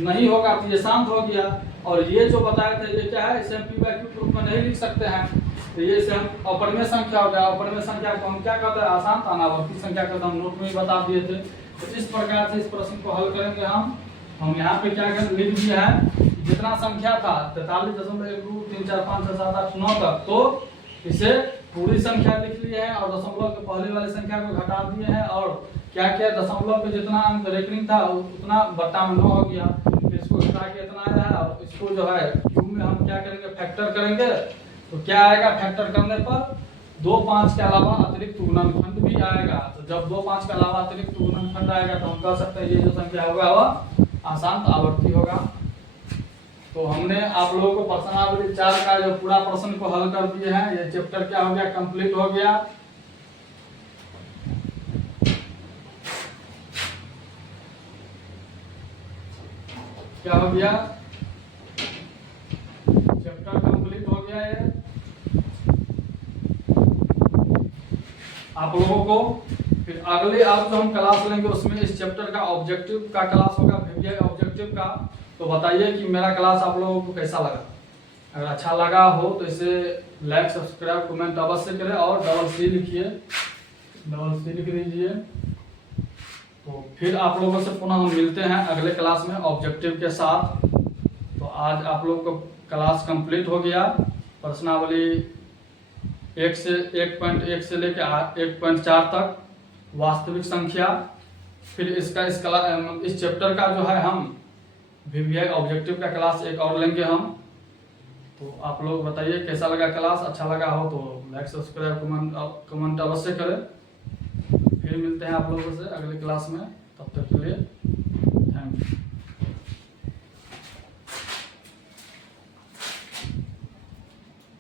नहीं होगा तो ये शांत हो गया। और ये जो बताए थे ये क्या है, इसे हम p/q रूप में नहीं लिख सकते हैं, तो ये इसे हम अपरिमेय संख्या हो गया। अपरिमेय संख्या को हम क्या कहते हैं, अशांत अनावर्ती संख्या को हम नोट में बता दिए थे। तो इस प्रकार से इस प्रश्न को हल करेंगे हम यहाँ पे क्या लिख दिए हैं, जितना संख्या था 43.1 2 3 4 5 6 7 8 9 तक, तो इसे पूरी संख्या लिख लिए हैं और दशमलव के पहले वाली संख्या को घटा दिए हैं। और क्या किया, दशमलव पे जितना अंक रेकरिंग था उतना बट्टा में 9 हो गया, फिर इसको घटा के इतना आया है। और इसको जो है क्यूब में हम क्या करेंगे, फैक्टर करेंगे। तो क्या आएगा, फैक्टर करने पर 2 5 के अलावा अतिरिक्त गुणनखंड भी आएगा। तो जब 2 5 के अलावा अतिरिक्त गुणनखंड आएगा तो हम कह सकते हैं ये जो संख्या होगा वह अशांत आवर्ती होगा। तो हमने आप लोगों को प्रश्नावली 4 का जो पूरा प्रश्न को हल कर दिए हैं। ये चैप्टर क्या हो गया, कंप्लीट हो गया। क्या हो गया, चैप्टर कंप्लीट हो गया ये आप लोगों को। फिर अगले आप जो हम क्लास लेंगे उसमें इस चैप्टर का ऑब्जेक्टिव का क्लास होगा, वीवीआई ऑब्जेक्टिव का। तो बताइए कि मेरा क्लास आप लोगों को कैसा लगा। अगर अच्छा लगा हो तो इसे लाइक सब्सक्राइब कमेंट अवश्य करें और डबल सी लिखिए, डबल सी लिख दीजिए। तो फिर आप लोगों से पुनः हम मिलते हैं अगले क्लास में ऑब्जेक्टिव के साथ। तो आज आप लोगों को क्लास कंप्लीट हो गया। प्रश्नावली 1 से 1.1 से लेकर 1.4 तक वास्तविक संख्या। फिर इसका इस चैप्टर का जो है हम वीवीआई ऑब्जेक्टिव का क्लास एक और लेंगे हम। तो आप लोग बताइए कैसा लगा क्लास। अच्छा लगा हो तो लाइक सब्सक्राइब कमेंट अवश्य करें। फिर मिलते हैं आप लोगों से अगले क्लास में, तब तक के लिए थैंक यू।